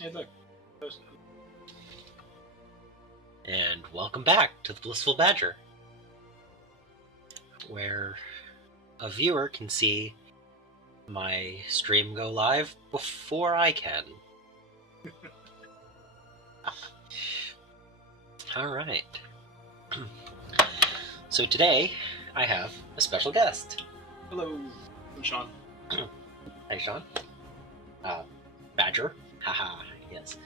Hey, look. And welcome back to the Blissful Badger, where a viewer can see my stream go live before I can. Alright. So today, I have a special guest. Hello, I'm Sean. Hi, Sean. Badger. Haha, yes.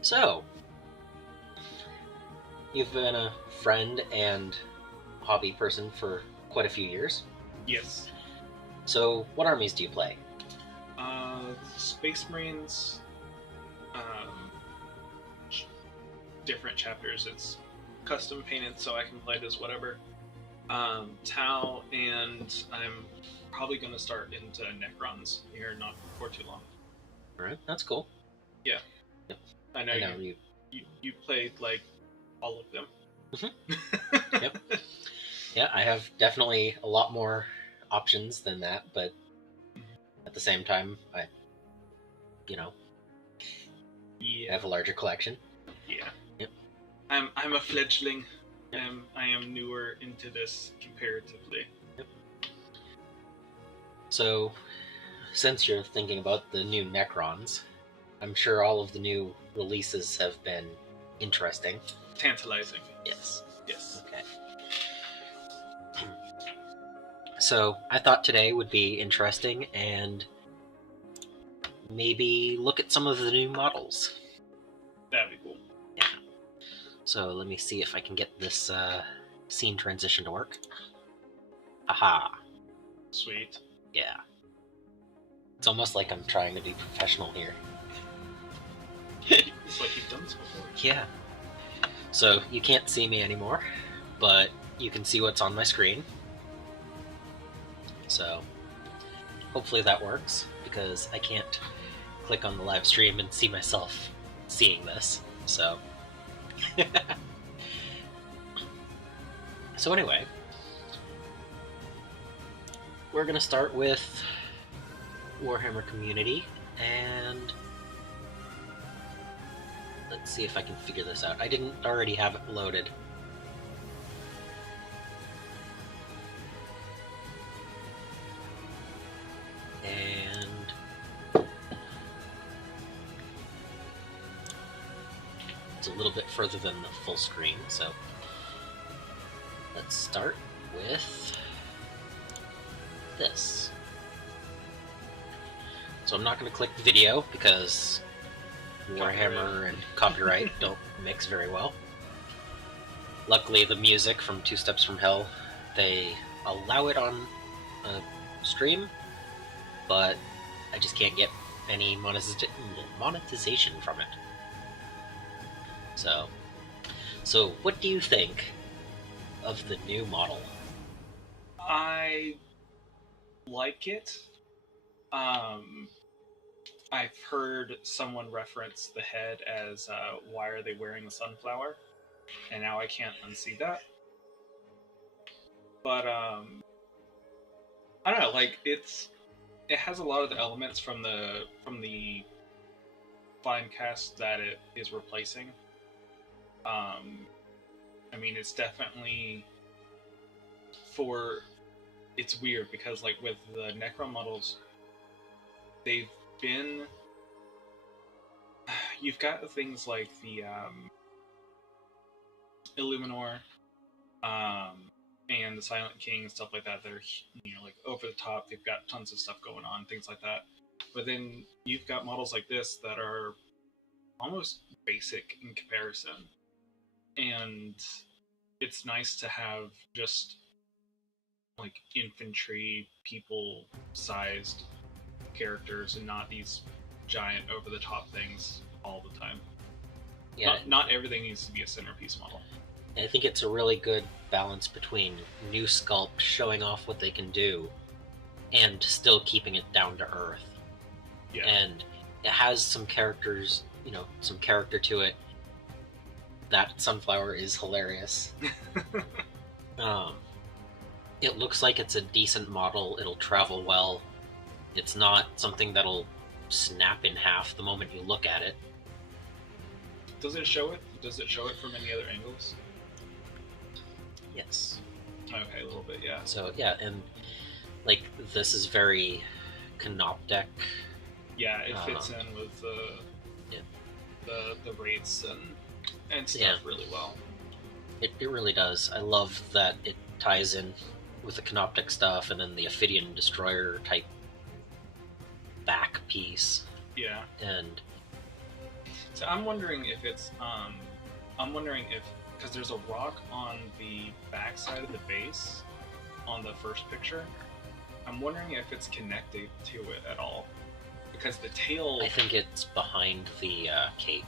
So, you've been a friend and hobby person for quite a few years. Yes. So, what armies do you play? Space Marines. Different chapters. It's custom painted, so I can play it as whatever. Tau, and I'm probably going to start into Necrons here not for too long. Alright, that's cool. Yeah. Yep. I know you played like all of them. Mm-hmm. Yep. Yeah, I have definitely a lot more options than that, but at the same time, I have a larger collection. Yeah. Yep. I'm a fledgling. Yep. I am newer into this comparatively. Yep. So, since you're thinking about the new Necrons, I'm sure all of the new releases have been interesting. Tantalizing. Yes. Yes. Okay. So, I thought today would be interesting and maybe look at some of the new models. That'd be cool. Yeah. So, let me see if I can get this scene transition to work. Aha. Sweet. Yeah. It's almost like I'm trying to be professional here. It's like you've done this before. Yeah. So, you can't see me anymore, but you can see what's on my screen. So, hopefully that works, because I can't click on the live stream and see myself seeing this, so... So anyway, we're going to start with Warhammer Community, and let's see if I can figure this out. I didn't already have it loaded. And it's a little bit further than the full screen, so let's start with this. So I'm not going to click video because Warhammer and copyright don't mix very well. Luckily, the music from Two Steps from Hell, they allow it on a stream, but I just can't get any monetization from it. So what do you think of the new model? I like it. I've heard someone reference the head as why are they wearing the sunflower, and now I can't unsee that. But I don't know, like it has a lot of the elements from the Finecast that it is replacing. I mean, it's definitely it's weird because like with the Necron models, you've got things like the Illuminor and the Silent King and stuff like that. They're like over the top. They've got tons of stuff going on, things like that. But then you've got models like this that are almost basic in comparison, and it's nice to have just like infantry people sized characters and not these giant over the top things all the time. Yeah, not everything needs to be a centerpiece model. I think it's a really good balance between new sculpt showing off what they can do and still keeping it down to earth. Yeah. And it has some characters, some character to it. That sunflower is hilarious. It looks like it's a decent model. It'll travel well. It's not something that'll snap in half the moment you look at it. Does it show it? Does it show it from any other angles? Yes. Okay, a little bit, yeah. So yeah, and like this is very Canoptek. Yeah, it fits in with yeah. the rates and stuff Yeah. really well. It really does. I love that it ties in with the Canoptek stuff and then the Ophidian Destroyer type back piece. Yeah. And So I'm wondering if it's because there's a rock on the back side of the base on the first picture. I'm wondering if it's connected to it at all, because the tail. I think it's behind the cape.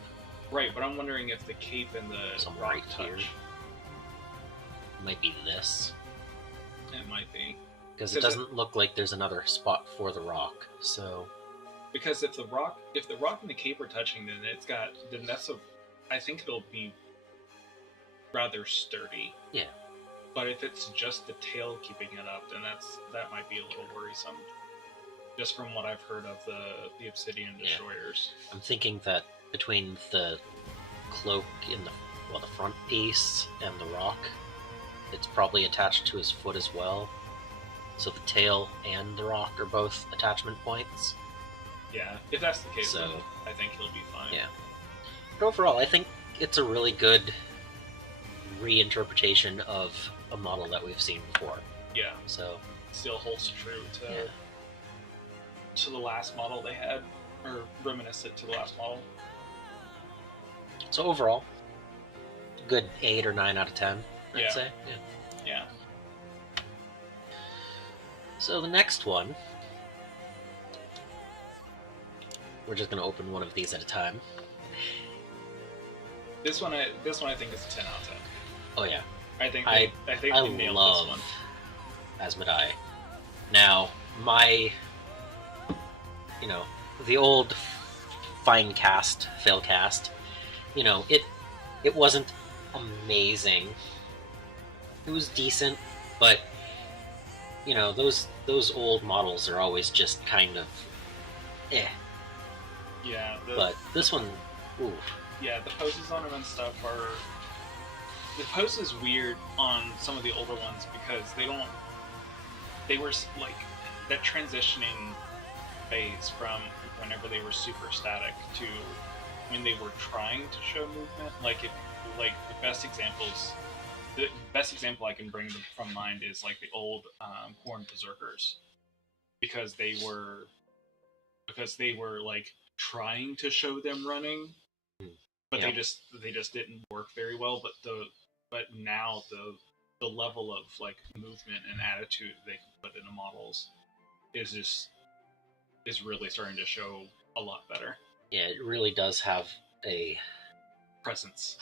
Right, but I'm wondering if the cape and the Some rock right touch. here. It might be this. It might be. Because it doesn't look like there's another spot for the rock, so... Because if the rock and the cape are touching, then I think it'll be rather sturdy. Yeah. But if it's just the tail keeping it up, then that might be a little worrisome. Just from what I've heard of the Obsidian Destroyers. I'm thinking that between the cloak in the front piece and the rock, it's probably attached to his foot as well. So the tail and the rock are both attachment points. Yeah, if that's the case, So, then I think he'll be fine. Yeah. But overall, I think it's a really good reinterpretation of a model that we've seen before. Yeah. So Still holds true to the last model they had, or reminiscent to the last model. So overall, good 8 or 9 out of 10, I'd say. Yeah. So the next one, we're just going to open one of these at a time. This one I think is a 10 out of 10. Oh yeah. I think I they nailed this love one. Asmodai. Now, the old fine cast, fail cast, it wasn't amazing. It was decent, but those old models are always just kind of eh. Yeah. But this one, ooh. Yeah, the poses on them and stuff are. The pose is weird on some of the older ones because they were like that transitioning phase from whenever they were super static to when they were trying to show movement. The best example I can bring from mind is like the old Horned Berserkers, because they were like trying to show them running, but they just didn't work very well. But now the level of like movement and attitude they can put into models is really starting to show a lot better. Yeah, it really does have a presence.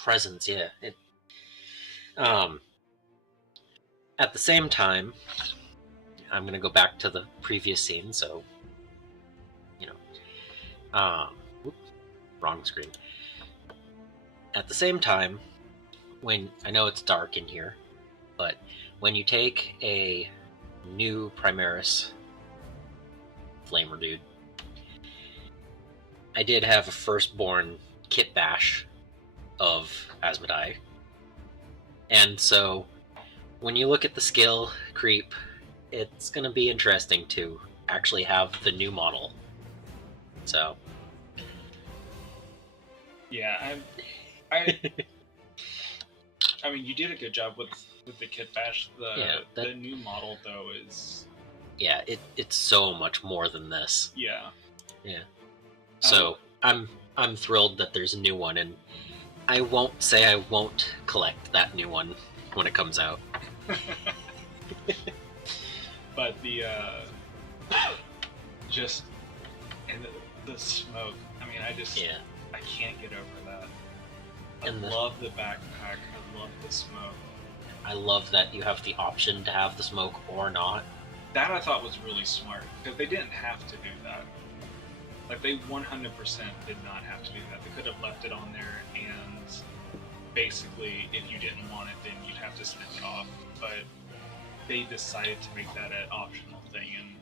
Yeah. It at the same time, I'm going to go back to the previous scene, so wrong screen. At the same time, when I know it's dark in here, but when you take a new Primaris Flamer dude, I did have a firstborn kit bash of Asmodai, and so when you look at the skill creep, it's going to be interesting to actually have the new model. So yeah, I mean, you did a good job with the kit bash. The new model though is it's so much more than this. Yeah. So I'm thrilled that there's a new one, and I won't say I won't collect that new one when it comes out. But the just and the smoke. I mean, I can't get over that. I love the backpack. I love the smoke. I love that you have the option to have the smoke or not. That I thought was really smart, because they didn't have to do that. Like, they 100% did not have to do that. They could have left it on there, and basically, if you didn't want it, then you'd have to snip it off. But they decided to make that an optional thing, and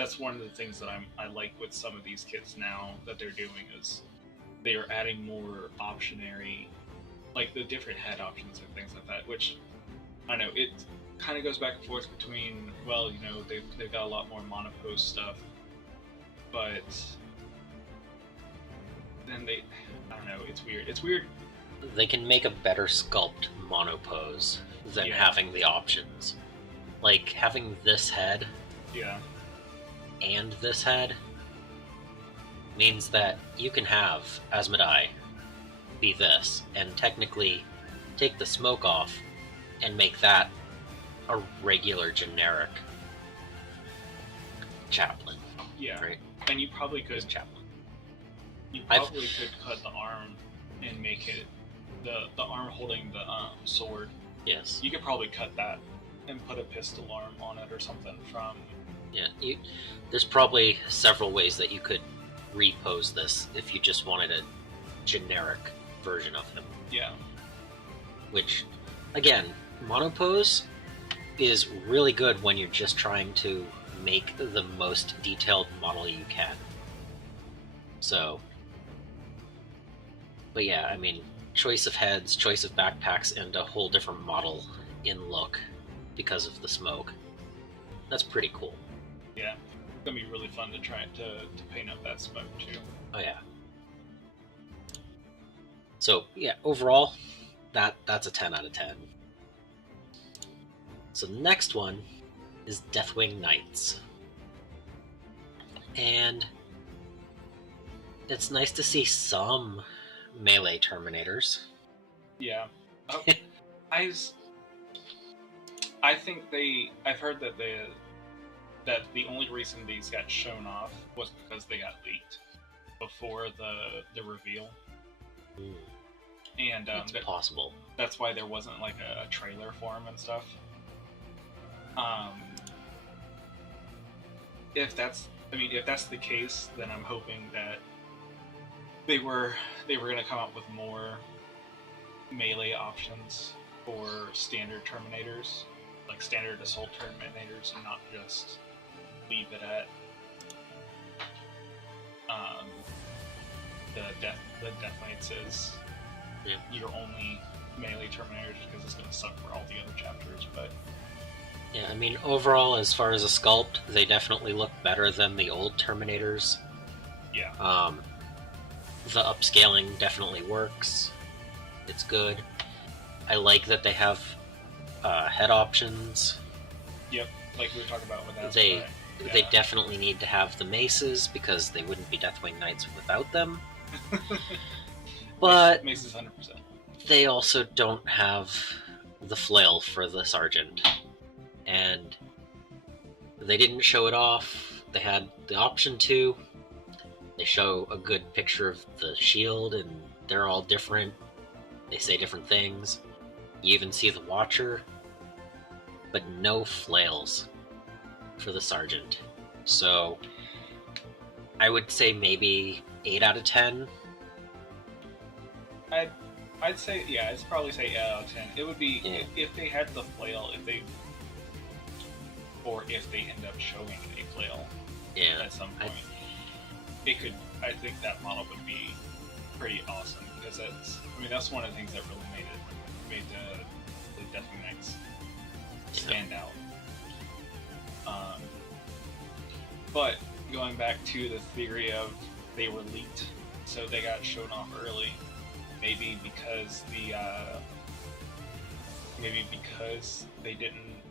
that's one of the things that I like with some of these kits now that they're doing is they are adding more optionary, like the different head options and things like that. Which I know it kind of goes back and forth between, well, they've got a lot more monopose stuff, but then I don't know, it's weird. It's weird. They can make a better sculpt monopose than having the options. Like, having this head and this head means that you can have Asmodai be this, and technically take the smoke off and make that a regular generic chaplain. Yeah. Right? And you probably could chaplain. You probably could cut the arm and make it the arm holding the sword. Yes. You could probably cut that and put a pistol arm on it or something from... Yeah, there's probably several ways that you could repose this if you just wanted a generic version of him. Yeah. Which, again, monopose is really good when you're just trying to make the most detailed model you can. So... But yeah, I mean, choice of heads, choice of backpacks, and a whole different model in look because of the smoke. That's pretty cool. Yeah, it's gonna be really fun to try to paint up that smoke too. Oh yeah. So yeah, overall, that's a 10 out of 10. So the next one is Deathwing Knights. And it's nice to see some melee Terminators. Yeah. I think I've heard that the only reason these got shown off was because they got leaked before the reveal. Mm. And it's possible. That's why there wasn't like a trailer for them and stuff. If that's the case, then I'm hoping that they were gonna come up with more melee options for standard Terminators, like standard assault Terminators, and not just leave it at the Death Knights is your only melee Terminator, just because it's gonna suck for all the other chapters. But yeah, I mean, overall, as far as a sculpt, they definitely look better than the old Terminators. Yeah. The upscaling definitely works. It's good. I like that they have head options. Yep, like we were talking about with that. They definitely need to have the maces because they wouldn't be Deathwing Knights without them. But maces 100%. They also don't have the flail for the sergeant, and they didn't show it off. They had the option to. They show a good picture of the shield, and they're all different. They say different things. You even see the Watcher, but no flails for the Sergeant. So, I would say maybe 8 out of 10. I'd say, yeah, I'd probably say 8 out of 10. It would be, if they had the flail, if they end up showing a flail at some point. I think that model would be pretty awesome, because that's one of the things that really made the Deathwing Knights stand out. But going back to the theory of they were leaked, so they got shown off early, maybe because they didn't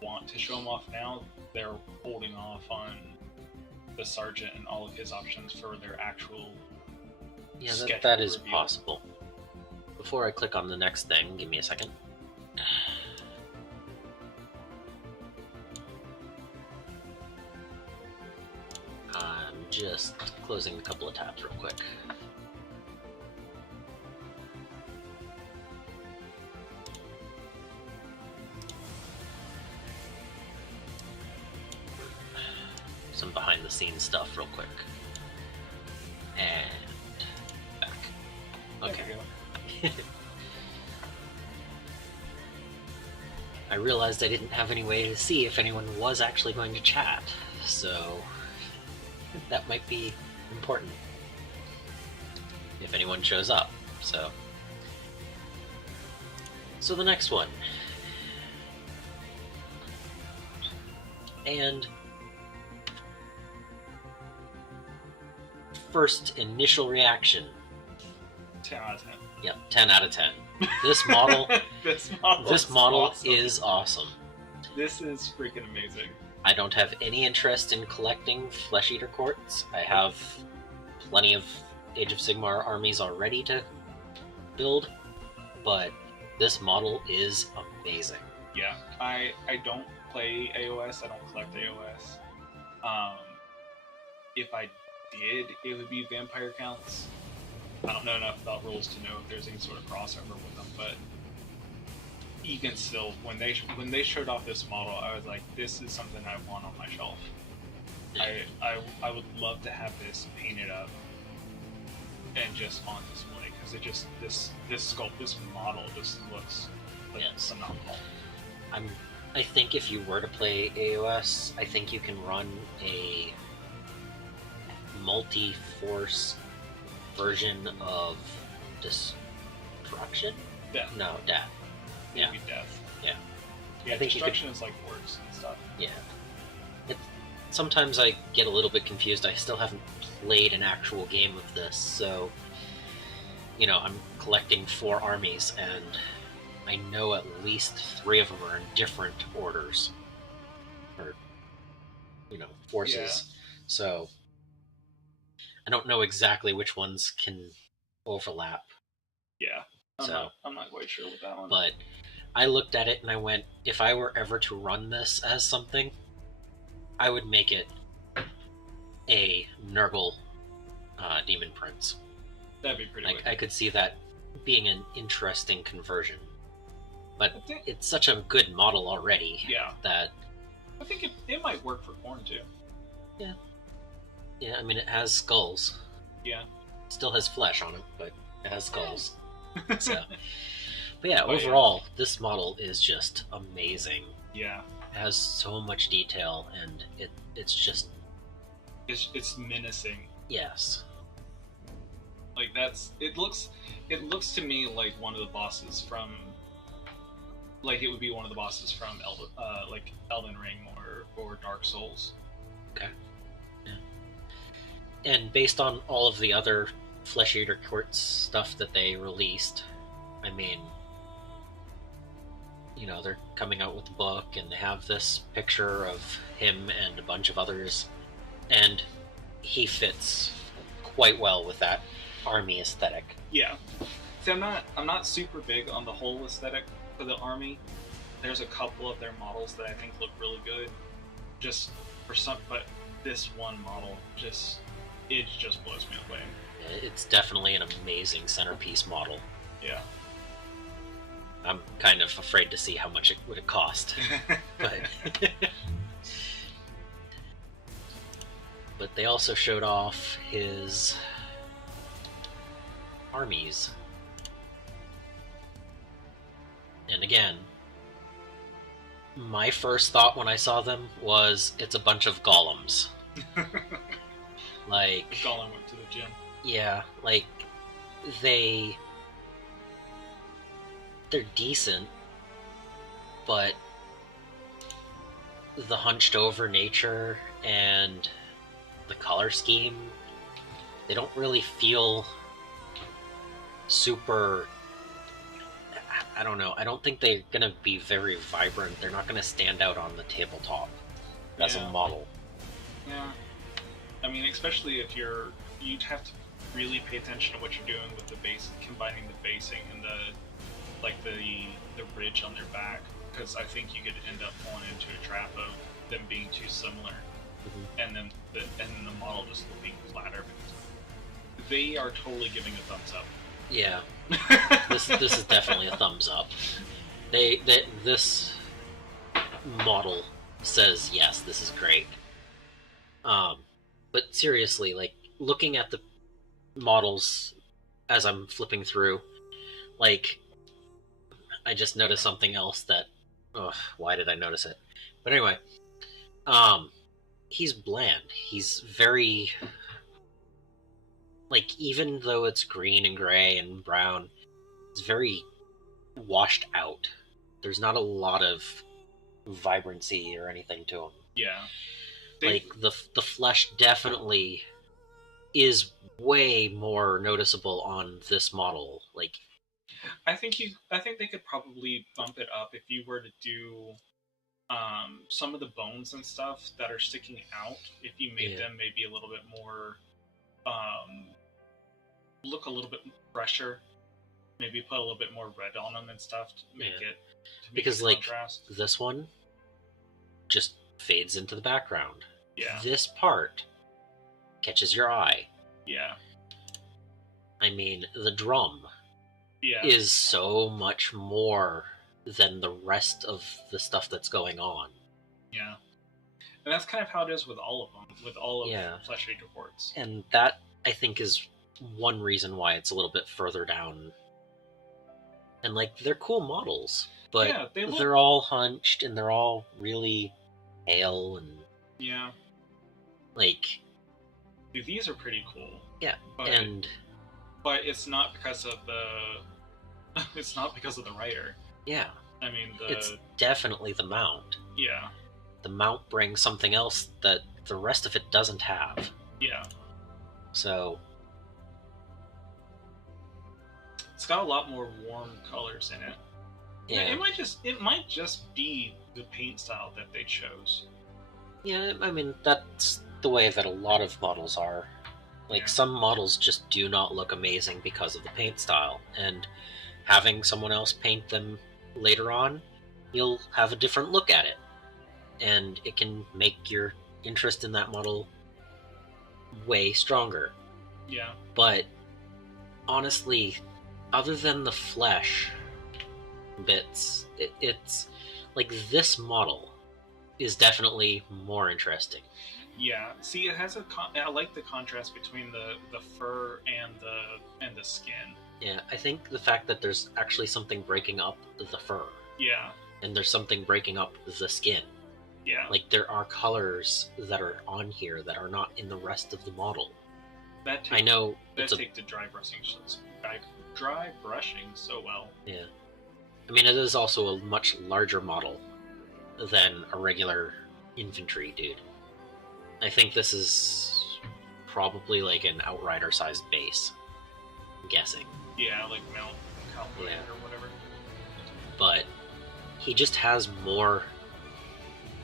want to show them off now, they're holding off on the Sergeant and all of his options for their actual that is review. Possible. Before I click on the next thing, give me a second. I'm just closing a couple of tabs real quick. Some behind the scenes stuff real quick. And back. Okay. I realized I didn't have any way to see if anyone was actually going to chat. so that might be important if anyone shows up. So the next one. And first initial reaction. 10 out of 10. Yep, 10 out of 10. This model, this model awesome. is awesome. This is freaking amazing. I don't have any interest in collecting Flesh Eater Courts. I have plenty of Age of Sigmar armies already to build, but this model is amazing. Yeah, I don't play AOS. I don't collect AOS. If I did, it would be vampire counts. I don't know enough about rules to know if there's any sort of crossover with them, but even still, when they showed off this model, I was like, this is something I want on my shelf. I would love to have this painted up and just on display, because it just this sculpt, this model just looks like phenomenal. I think if you were to play AOS, I think you can run a multi-force version of Destruction? Death. No, Death. Maybe Death. Yeah. Yeah, I think Destruction is like works and stuff. Yeah. Sometimes I get a little bit confused. I still haven't played an actual game of this, so I'm collecting 4 armies, and I know at least 3 of them are in different orders or forces. Yeah. So I don't know exactly which ones can overlap. Yeah, I'm not quite sure with that one. But I looked at it and I went, if I were ever to run this as something, I would make it a Nurgle Demon Prince. That'd be pretty wicked. I could see that being an interesting conversion. But it's such a good model already. Yeah. That I think it might work for Khorne too. Yeah. Yeah, I mean, it has skulls. Yeah. It still has flesh on it, but it has skulls. So, but yeah, overall, this model is just amazing. Yeah. It has so much detail, and it's just... It's menacing. Yes. Like, it looks to me like one of the bosses from... Like, it would be one of the bosses from Elden Ring or Dark Souls. Okay. Yeah. And based on all of the other Flesh Eater Courts stuff that they released, I mean, they're coming out with a book, and they have this picture of him and a bunch of others, and he fits quite well with that army aesthetic. Yeah. See, I'm not super big on the whole aesthetic for the army. There's a couple of their models that I think look really good, just for some, but this one model just blows me away. It's definitely an amazing centerpiece model. Yeah. I'm kind of afraid to see how much it would cost. But they also showed off his armies. And again, my first thought when I saw them was, it's a bunch of golems. Like... The golem went to the gym. Yeah, like, they're decent, but the hunched over nature and the color scheme, they don't really feel super... I don't know. I don't think they're going to be very vibrant. They're not going to stand out on the tabletop as a model. Yeah. I mean, especially if you'd have to really pay attention to what you're doing with the base, combining the basing and the ridge on their back, because I think you could end up falling into a trap of them being too similar, and then the model just looking flatter. Because they are totally giving a thumbs up. Yeah, this is definitely a thumbs up. This model says yes, this is great. But seriously, like, looking at the models as I'm flipping through, like, I just noticed something else that, why did I notice it? But anyway, he's bland. He's very, like, even though it's green and gray and brown, it's very washed out. There's not a lot of vibrancy or anything to him. Yeah. Like the flesh definitely is way more noticeable on this model. Like, I think they could probably bump it up if you were to do some of the bones and stuff that are sticking out. If you made them maybe a little bit more look a little bit fresher, maybe put a little bit more red on them and stuff to make it because like contrast. This one just fades into the background. Yeah. This part catches your eye. Yeah. I mean, the drum is so much more than the rest of the stuff that's going on. Yeah. And that's kind of how it is with all of them, with all of Flesh Age Reports. And that, I think, is one reason why it's a little bit further down. And, like, they're cool models, but they're all hunched and they're all really pale and... Yeah. Like... Dude, these are pretty cool. Yeah, But it's not because of the... it's not because of the writer. Yeah. I mean, it's definitely the mount. Yeah. The mount brings something else that the rest of it doesn't have. Yeah. So... It's got a lot more warm colors in it. Yeah. It might just be the paint style that they chose. Yeah, I mean, that's the way that a lot of models are. Like, some models just do not look amazing because of the paint style, and having someone else paint them later on, you'll have a different look at it. And it can make your interest in that model way stronger. Yeah. But, honestly, other than the flesh bits, it's like this model is definitely more interesting. Yeah, see, it has I like the contrast between the fur and the skin. Yeah, I think the fact that there's actually something breaking up the fur. Yeah. And there's something breaking up the skin. Yeah. Like, there are colors that are on here that are not in the rest of the model. I know take the dry brushing so well. Yeah. I mean, it is also a much larger model than a regular infantry dude. I think this is probably like an Outrider-sized base. I'm guessing. Yeah, like Mount Calvary or whatever. But he just has more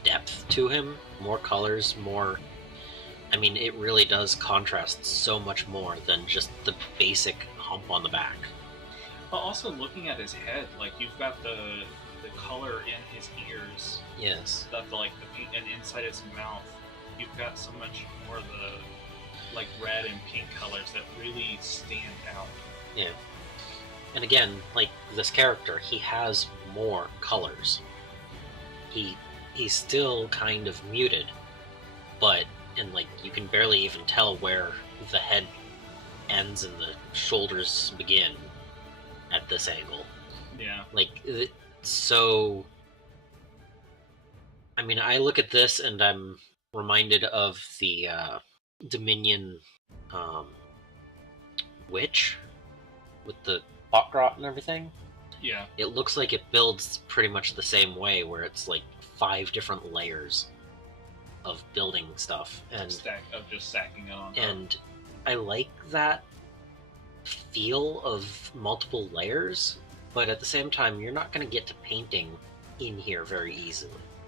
depth to him, more colors, more... I mean, it really does contrast so much more than just the basic hump on the back. But also looking at his head, like, you've got the color in his ears. Yes. The paint, and inside his mouth, you've got so much more of the, like, red and pink colors that really stand out. Yeah. And again, like, this character, he has more colors. He's still kind of muted, but, and, like, you can barely even tell where the head ends and the shoulders begin at this angle. Yeah. Like, so... I mean, I look at this and I'm reminded of the Dominion witch with the Botgrot and everything. Yeah. It looks like it builds pretty much the same way, where it's like 5 different layers of building stuff and just stacking it on top. And I like that feel of multiple layers, but at the same time, you're not going to get to painting in here very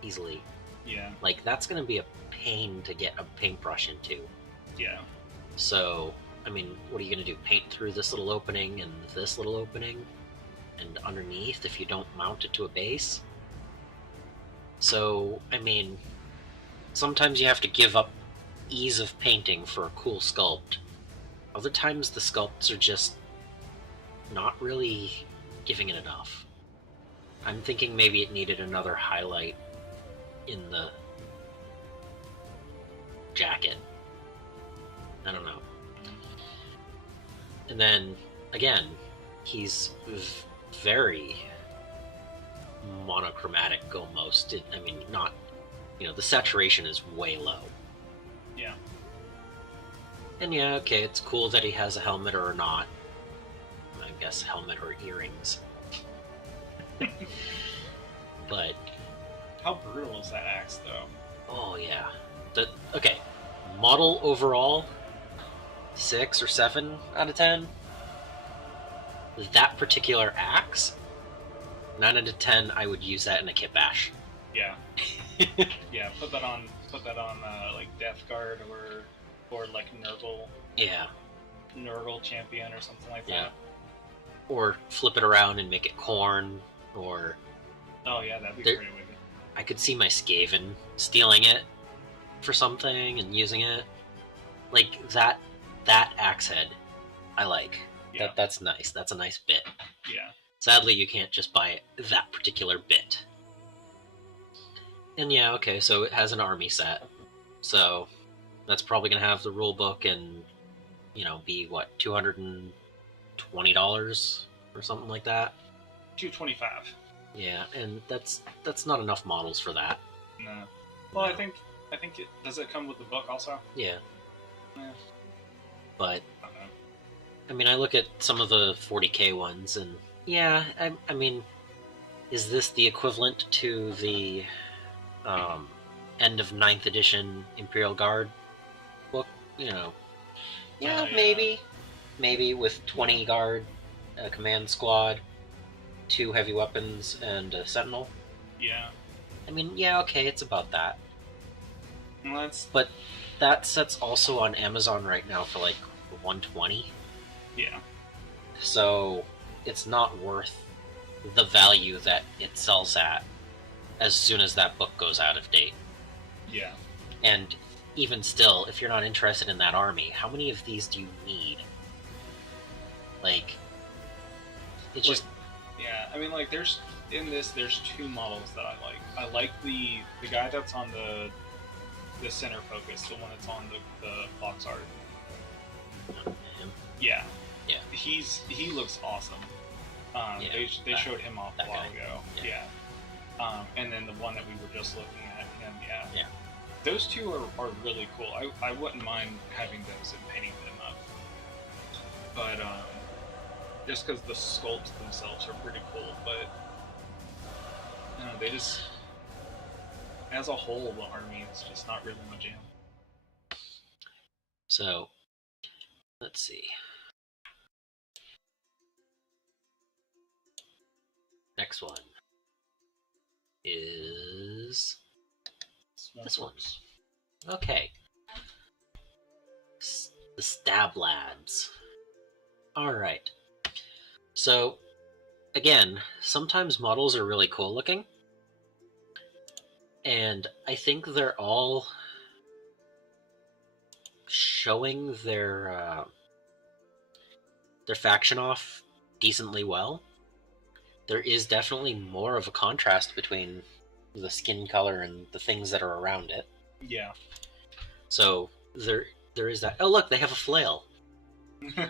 easily. Yeah. Like, that's going to be a pain to get a paintbrush into. Yeah. So, I mean, what are you going to do? Paint through this little opening and this little opening? And underneath if you don't mount it to a base? So, I mean, sometimes you have to give up ease of painting for a cool sculpt. Other times the sculpts are just not really giving it enough. I'm thinking maybe it needed another highlight in the jacket. I don't know. And then, again, he's very monochromatic almost. I mean, not, the saturation is way low. Yeah. And yeah, okay, it's cool that he has a helmet or not. I guess helmet or earrings. But How brutal is that axe, though? oh yeah, okay. Model overall, 6 or 7 out of 10. That particular axe, 9 out of 10. I would use that in a kit bash. Yeah. Yeah. Put that on like Death Guard or like Yeah. Nurgle champion or something like Yeah. that. Or flip it around and make it corn, or Oh yeah, that'd be There- pretty wicked. I could see my Skaven stealing it for something and using it. Like that axe head, I like. Yeah. That's nice. That's a nice bit. Yeah. Sadly, you can't just buy that particular bit. And yeah, okay, so it has an army set. So that's probably going to have the rule book and, be what, $220 or something like that? 225. Yeah, and that's not enough models for that. No. Well, No. I think it does. It come with the book also? Yeah. Yeah. But I don't know. I mean, I look at some of the 40k ones, and yeah, I mean, is this the equivalent to the end of 9th edition Imperial Guard book? Yeah, Yeah. maybe with 20 guard, a command squad, 2 heavy weapons, and a sentinel. Yeah. I mean, yeah, okay, it's about that. Well, that's But that set's also on Amazon right now for like $120. yeah. So it's not worth the value that it sells at as soon as that book goes out of date. Yeah. And even still, if you're not interested in that army, how many of these do you need? Like, it's just... Yeah, I mean, like, there's 2 models that I like. I like the guy that's on the center focus, the one that's on the box art. Yeah. Yeah. He looks awesome. Yeah, They showed him off a that while guy. ago. Yeah. Yeah. And then the one that we were just looking at, him, yeah. Yeah. Those 2 are really cool. I wouldn't mind having those and painting them up. But just because the sculpts themselves are pretty cool, but they just, as a whole, the army is just not really my jam. So, let's see. Next one is this one. Okay. The Stab Lads. Alright. So, again, sometimes models are really cool looking. And I think they're all showing their faction off decently well. There is definitely more of a contrast between the skin color and the things that are around it. Yeah. So there is that. Oh, look, they have a flail.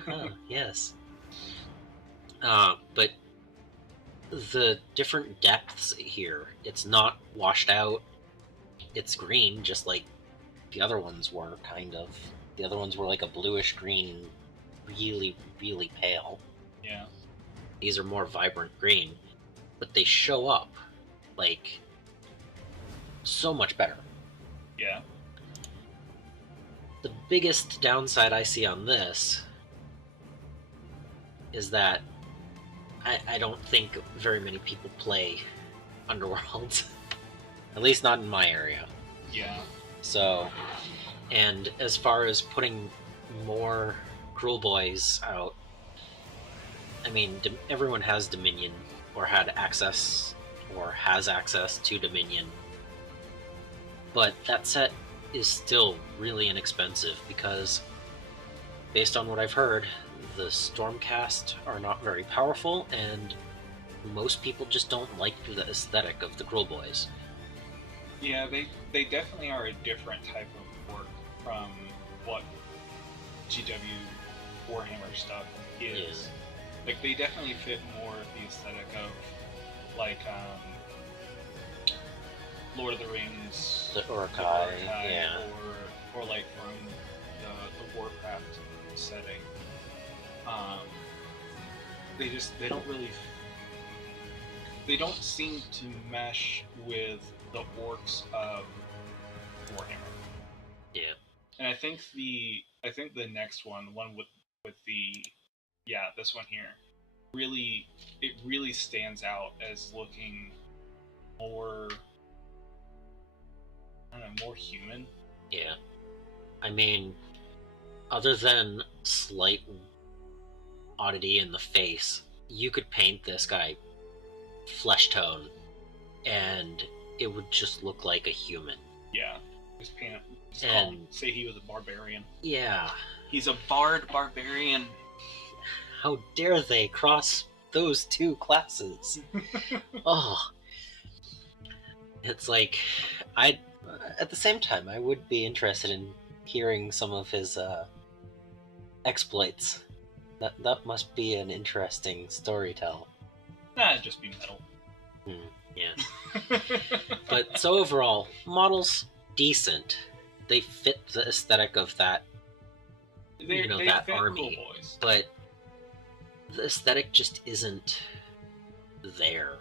Oh, yes. But the different depths here, it's not washed out. It's green, just like the other ones were, kind of. The other ones were like a bluish green, really, really pale. Yeah. These are more vibrant green, but they show up like so much better. Yeah. The biggest downside I see on this is that I don't think very many people play Underworld. At least not in my area. Yeah. So, and as far as putting more Cruel Boys out, I mean, everyone has Dominion, or had access, or has access to Dominion. But that set is still really inexpensive because, based on what I've heard, the Stormcast are not very powerful, and most people just don't like the aesthetic of the Cruel Boys. Yeah, they definitely are a different type of work from what GW Warhammer stuff is. Yeah. Like, they definitely fit more of the aesthetic of, like, Lord of the Rings, The Uruk-hai, yeah. or or like from the Warcraft setting. They don't really, they don't seem to mesh with the orcs of Warhammer. Yeah. And I think the next one, the one with the, yeah, this one here, it really stands out as looking more, I don't know, more human. Yeah. I mean, other than slight oddity in the face, you could paint this guy flesh tone and it would just look like a human. Yeah. Just paint it. Say he was a barbarian. Yeah. He's a bard barbarian. How dare they cross those two classes? Oh. It's like, at the same time, I would be interested in hearing some of his exploits. That must be an interesting story tell. Nah, it'd just be metal. Yeah. But so overall, models decent. They fit the aesthetic of that, that army. Cool boys. But the aesthetic just isn't there.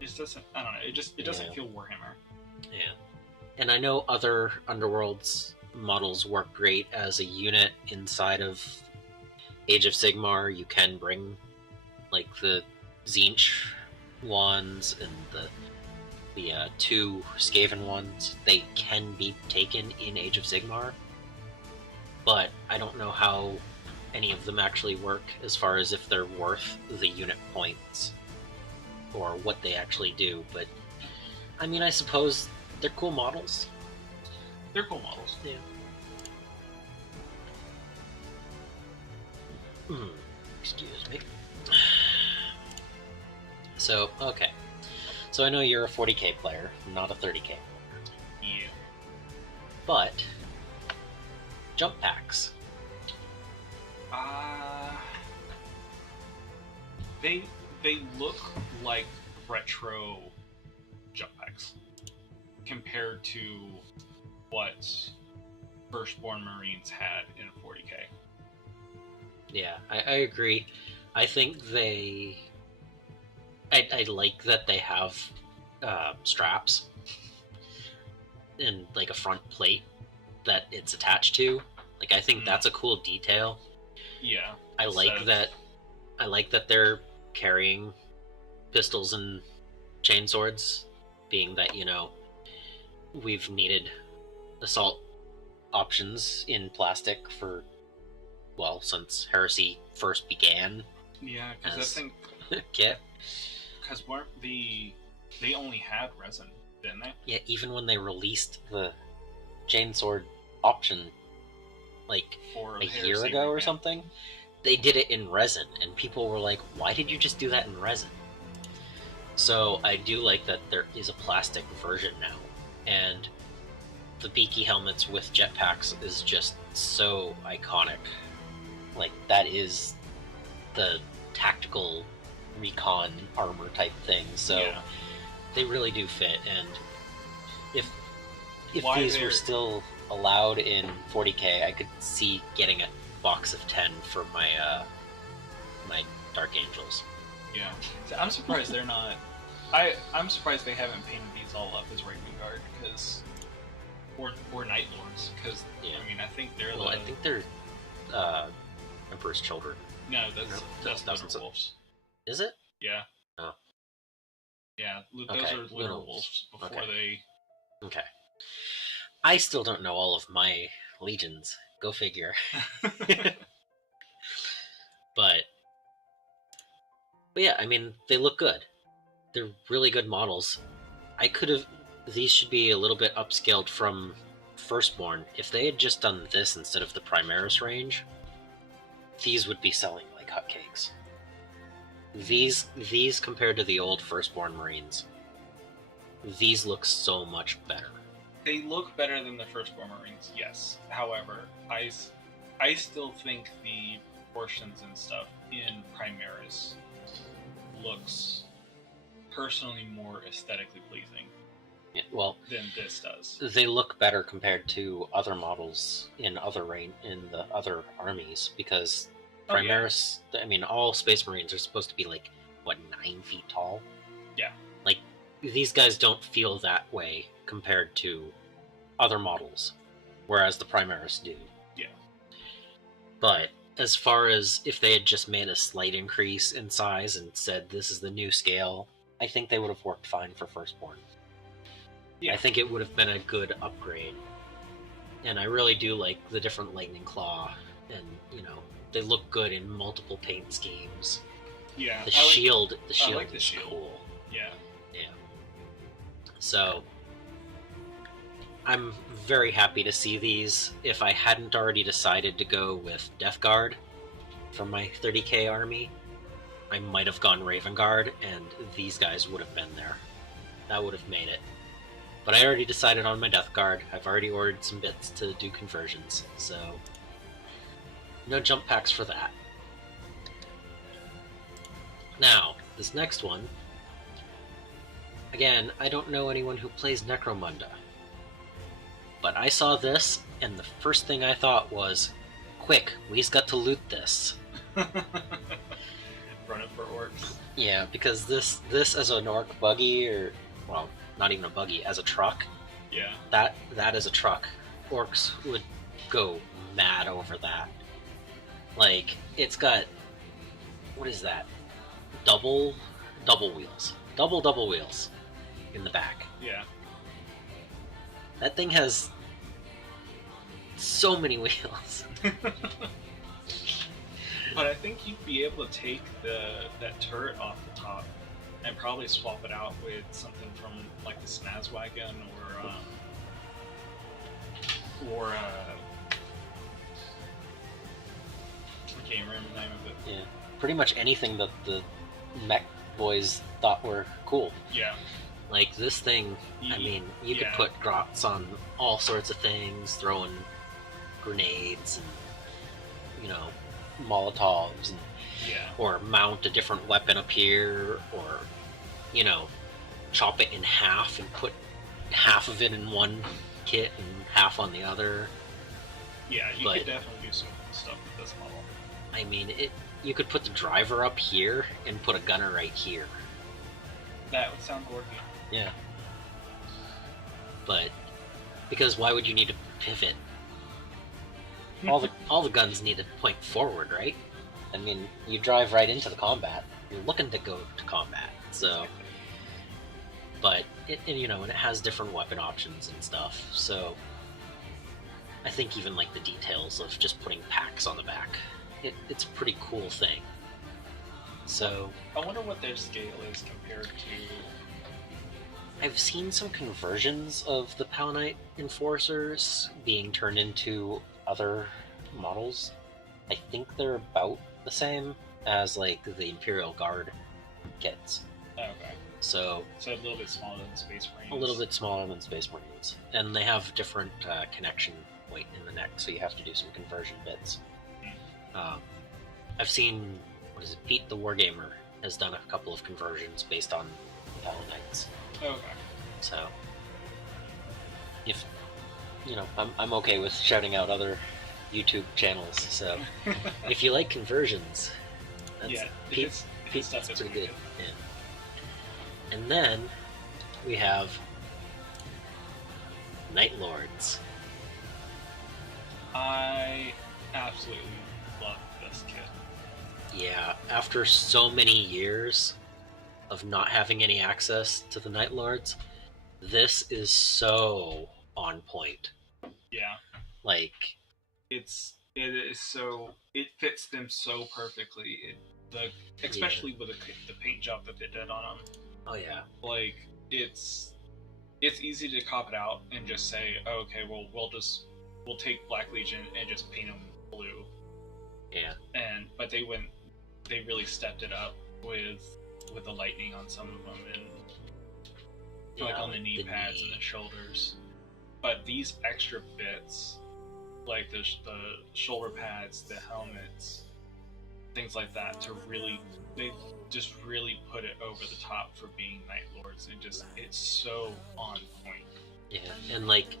It just doesn't. I don't know. It doesn't feel Warhammer. Yeah. And I know other Underworlds models work great as a unit inside of Age of Sigmar. You can bring like the Tzeentch ones and the 2 Skaven ones. They can be taken in Age of Sigmar, but I don't know how any of them actually work as far as if they're worth the unit points or what they actually do. But I mean, I suppose they're cool models. They're cool models. Yeah. Excuse me. So, okay. So I know you're a 40k player, not a 30k player. Yeah. But jump packs. They look like retro jump packs compared to what Firstborn Marines had in 40k. Yeah, I agree. I think I like that they have straps and like a front plate that it's attached to. Like, I think that's a cool detail. Yeah. I like that they're carrying pistols and chainswords, being that, we've needed assault options in plastic for, since Heresy first began. Yeah, because I think... kit. Because they only had resin, didn't they? Yeah, even when they released the chainsword option, like a year ago or something, they did it in resin, and people were like, why did you just do that in resin? So I do like that there is a plastic version now, and the beaky helmets with jetpacks is just so iconic. Like, that is the tactical recon armor type thing, so they really do fit. And if these were still allowed in 40k, I could see getting a box of 10 for my my Dark Angels. Yeah, so I'm surprised they're not. I'm surprised they haven't painted these all up as Raven Guard, because or Night Lords, because I mean, I think they're I think they're Emperor's Children. No, that's Lunar Wolves. Is it? Yeah. Oh. Yeah, those are Lunar Wolves before they... Okay. I still don't know all of my legions. Go figure. But yeah, I mean, they look good. They're really good models. These should be a little bit upscaled from Firstborn. If they had just done this instead of the Primaris range, these would be selling like hotcakes. These compared to the old Firstborn Marines, these look so much better. They look better than the Firstborn Marines, yes. However, I still think the proportions and stuff in Primaris looks personally more aesthetically pleasing. Yeah, well, than this does. they look better compared to other models in the other armies because Oh, yeah. Primaris. I mean, all Space Marines are supposed to be like what 9 feet tall. Yeah. Like these guys don't feel that way compared to other models, whereas the Primaris do. Yeah. But as far as if they had just made a slight increase in size and said this is the new scale, I think they would have worked fine for Firstborn. Yeah. I think it would have been a good upgrade. And I really do like the different Lightning Claw, and they look good in multiple paint schemes. Yeah. The shield like the is shield. cool. Yeah. Yeah. So I'm very happy to see these. If I hadn't already decided to go with Death Guard for my 30k army, I might have gone Raven Guard, and these guys would have been there. That would have made it. But I already decided on my Death Guard. I've already ordered some bits to do conversions, so no jump packs for that. Now, this next one, again, I don't know anyone who plays Necromunda, but I saw this, and the first thing I thought was, quick, we's got to loot this. Run it for orcs. Yeah, because this as an orc buggy, or, well, not even a buggy, as a truck, Yeah. that is a truck. Orcs would go mad over that. Like, it's got, what is that? Double wheels. Double wheels in the back. Yeah. That thing has so many wheels. But I think you'd be able to take that turret off the top and probably swap it out with something from like the Snaz wagon or I can't remember the name of it. Yeah, pretty much anything that the mech boys thought were cool. Yeah. Like this thing, I mean, you could put grots on all sorts of things, throwing grenades and Molotovs, and or mount a different weapon up here, or chop it in half and put half of it in one kit and half on the other. Yeah, you could definitely do some cool stuff with this model. I mean, you could put the driver up here and put a gunner right here. That would sound working. Yeah. But because why would you need to pivot? All the guns need to point forward, right? I mean, you drive right into the combat. You're looking to go to combat, so. But and it has different weapon options and stuff. So I think even like the details of just putting packs on the back, it's a pretty cool thing. So I wonder what their scale is compared to. I've seen some conversions of the Pal Knight Enforcers being turned into other models. I think they're about the same as like the Imperial Guard kits. Okay. So a little bit smaller than Space Marines. A little bit smaller than Space Marines. And they have different connection point in the neck, so you have to do some conversion bits. I've seen, Pete the Wargamer has done a couple of conversions based on Pal Knights. Okay. So, if I'm okay with shouting out other YouTube channels. So, if you like conversions, Pete's pretty good. Yeah. And then we have Night Lords. I absolutely love this kit. Yeah, after so many years of not having any access to the Night Lords, this is so on point. Yeah. Like, it fits them so perfectly. Especially with the paint job that they did on them. Oh yeah. Like, it's easy to cop it out and just say, oh, okay, well we'll take Black Legion and just paint them blue. Yeah. But they really stepped it up with the lightning on some of them and like on the knee pads and the shoulders. But these extra bits, like the shoulder pads, the helmets, things like that to really, they just really put it over the top for being Night Lords, and just, it's so on point. Yeah, and like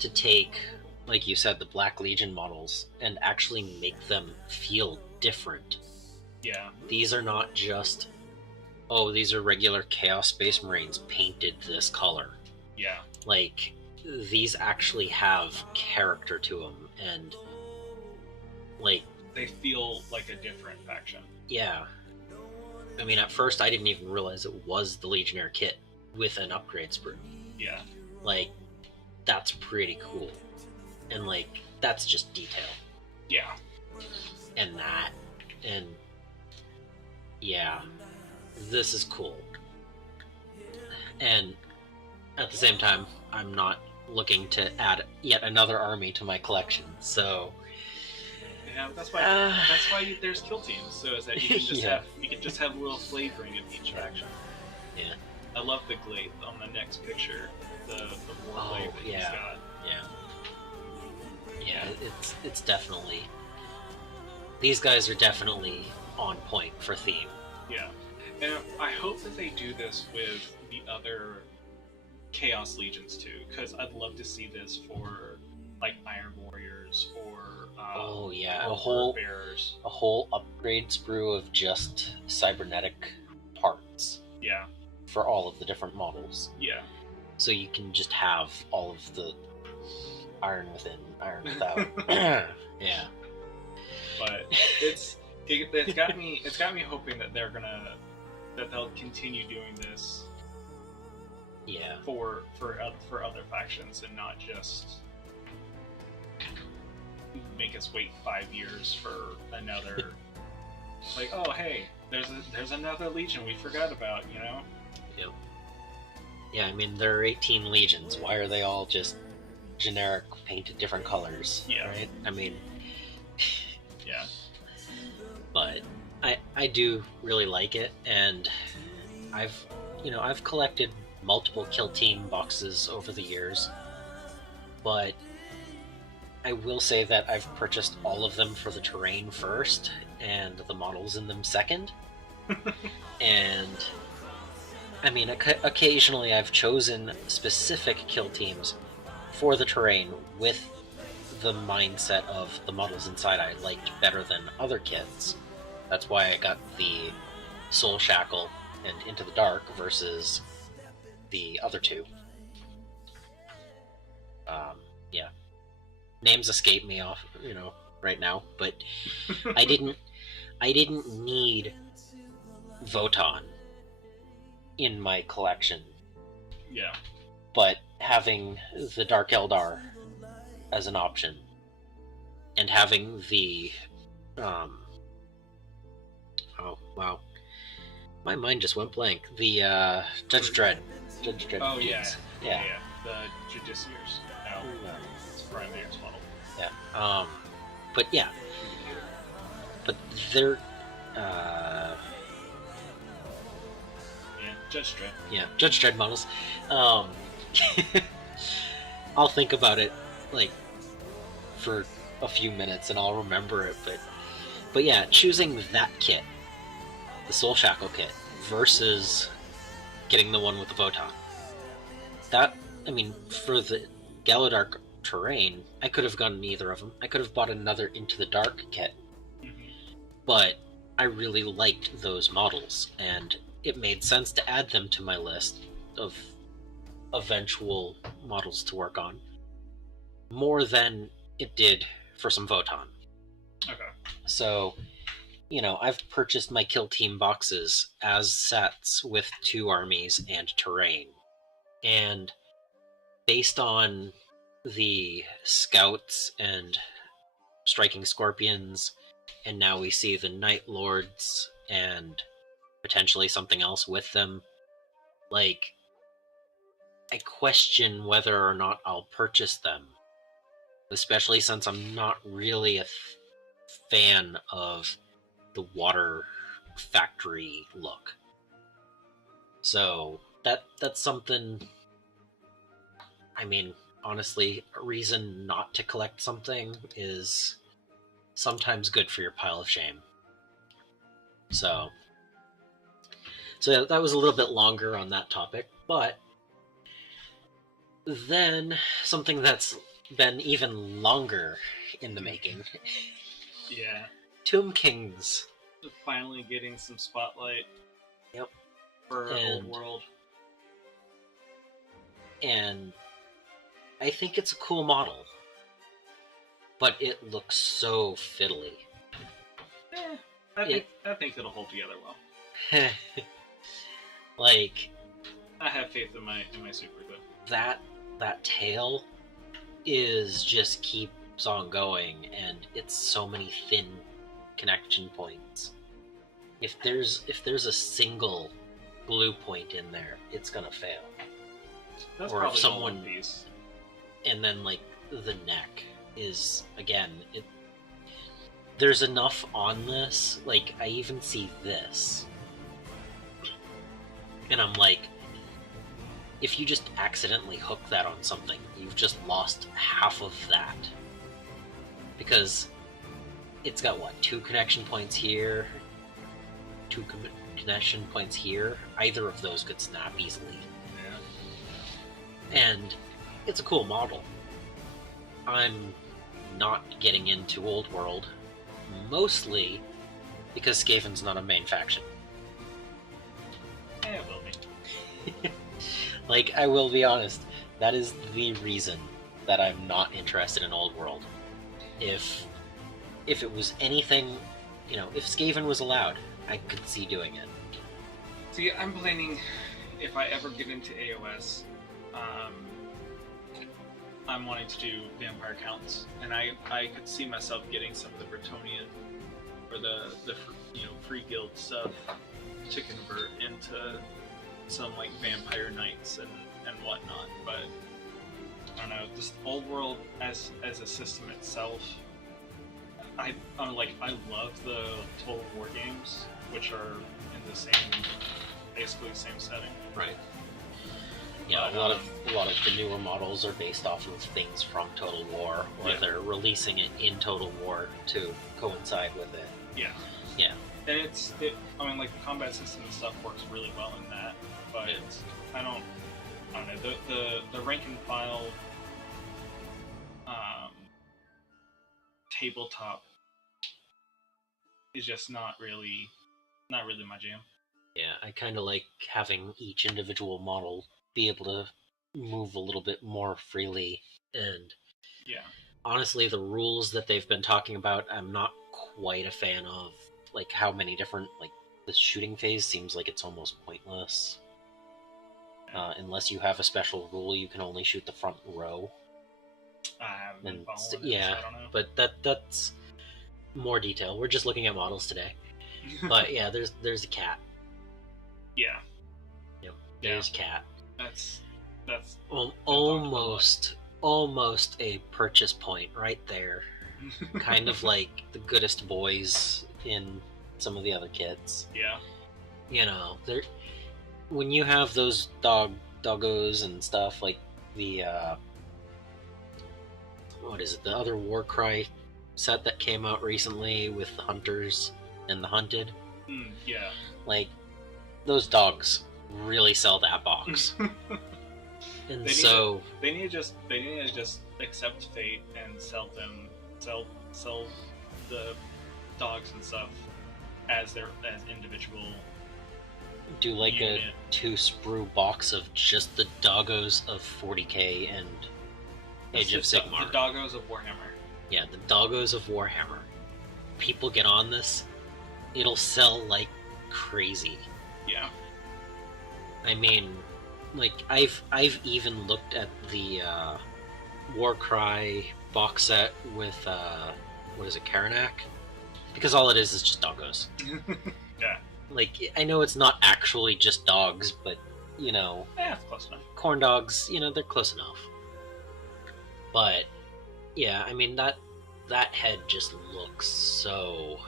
to take, like you said, the Black Legion models and actually make them feel different. Yeah. These are not just, oh, these are regular Chaos Space Marines painted this color. Yeah. Like, these actually have character to them, and like, they feel like a different faction. Yeah. I mean, at first I didn't even realize it was the Legionnaire kit with an upgrade sprue. Yeah. Like, that's pretty cool. And like, that's just detail. Yeah. And that, and yeah, this is cool. And at the same time, I'm not looking to add yet another army to my collection, so yeah, that's why there's kill teams, so is that you can just have a little flavoring of each faction. Yeah. I love the Glaive on the next picture, the war Glaive that he's got. Yeah, it's definitely, these guys are definitely on point for theme. Yeah, and I hope that they do this with the other Chaos Legions too, because I'd love to see this for like Iron Warriors or a whole upgrade sprue of just cybernetic parts. Yeah. For all of the different models. Yeah. So you can just have all of the iron within, iron without. Yeah. But it's got me hoping that they'll continue doing this. Yeah. For other factions, and not just make us wait 5 years for another. Like, oh hey, there's another Legion we forgot about, you know? Yep. Yeah, I mean, there are 18 legions. Why are they all just generic painted different colors? Yeah. Right? I mean, yeah. But I do really like it, and I've collected multiple Kill Team boxes over the years, but I will say that I've purchased all of them for the terrain first, and the models in them second. And I mean, occasionally I've chosen specific kill teams for the terrain with the mindset of the models inside I liked better than other kits. That's why I got the Soul Shackle and Into the Dark versus the other two. Yeah. Names escape me off, right now, but I didn't need Votann in my collection. Yeah. But having the Dark Eldar as an option, and having the oh wow, my mind just went blank. The Judge Dredd. Oh yeah. Yeah. The Judiciaries. No, it's Primaris model. Yeah. But yeah. But they're Judge Dredd. Yeah, Judge Dredd models. I'll think about it like for a few minutes and I'll remember it, but yeah, choosing that kit, the Soul Shackle kit, versus getting the one with the Votann. That, I mean, for the Galadark terrain, I could have gotten either of them. I could have bought another Into the Dark kit, but I really liked those models, and it made sense to add them to my list of eventual models to work on, more than it did for some Votann. Okay. So, I've purchased my Kill Team boxes as sets with 2 armies and terrain. And based on the Scouts and Striking Scorpions, and now we see the Night Lords and potentially something else with them, like, I question whether or not I'll purchase them, especially since I'm not really a fan of the water factory look. So that's something, I mean, honestly, a reason not to collect something is sometimes good for your pile of shame. So that was a little bit longer on that topic, but then something that's been even longer in the making. Yeah. Tomb Kings. Finally getting some spotlight. Yep. For Old World. And I think it's a cool model. But it looks so fiddly. I think it'll hold together well. Like, I have faith in my super though. That tail is just keeps on going, and it's so many thin connection points. If there's a single glue point in there, it's gonna fail. That's or probably if someone all one piece. And then like the neck is again there's enough on this, like I even see this and I'm like, if you just accidentally hook that on something, you've just lost half of that, because it's got what, 2 connection points here, 2 connection points here. Either of those could snap easily. Yeah. And it's a cool model. I'm not getting into Old World, mostly because Skaven's not a main faction. Yeah, it will be. Like, I will be honest, that is the reason that I'm not interested in Old World. If it was anything, you know, if Skaven was allowed, I could see doing it. See, I'm planning, if I ever get into AOS, I'm wanting to do vampire counts, and I could see myself getting some of the Bretonnian or the free guild stuff to convert into some like vampire knights and whatnot. But I don't know, just Old World as a system itself. I love the Total War games, which are in the basically the same setting. Right. Yeah, but, a lot of the newer models are based off of things from Total War, or yeah. they're releasing it in Total War to coincide with it. Yeah. Yeah. And I mean, like, the combat system and stuff works really well in that, but I don't know, the rank and file tabletop is just not really my jam. Yeah, I kind of like having each individual model be able to move a little bit more freely, and yeah, honestly, the rules that they've been talking about, I'm not quite a fan of. Like, how many different, like, the shooting phase seems like it's almost pointless. Unless you have a special rule, you can only shoot the front row. I haven't been following yeah, so I don't know. But that's more detail. We're just looking at models today. But yeah, there's a cat. Yeah. Yep. There's cat. That's almost a purchase point right there. Kind of like the Goodest Boys in some of the other kids. Yeah. You know, when you have those doggos and stuff, like the what is it? The other Warcry set that came out recently with the Hunters and the Hunted. Yeah. Like, those dogs really sell that box. And they need to just accept fate and sell the dogs and stuff as individual. Do like unit. A 2-sprue box of just the doggos of 40k and Age of Sigmar. The doggos of Warhammer. Yeah, the doggos of Warhammer. People get on this, it'll sell like crazy. Yeah. I mean, like, I've even looked at the Warcry box set with what is it, Karanak? Because all it is just doggos. Yeah. Like, I know it's not actually just dogs, but, you know... Yeah, it's close enough. Corn dogs, you know, they're close enough. But, yeah, I mean, that head just looks so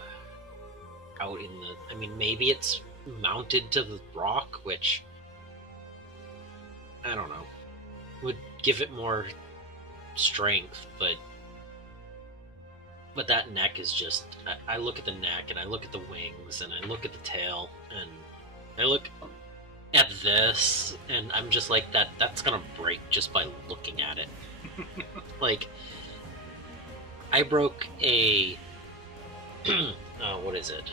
out in the... I mean, maybe it's mounted to the rock, which... I don't know. Would give it more strength, but... But that neck is just... I look at the neck, and I look at the wings, and I look at the tail, and I look at this, and I'm just like, that's gonna break just by looking at it. Like, I broke a... what is it?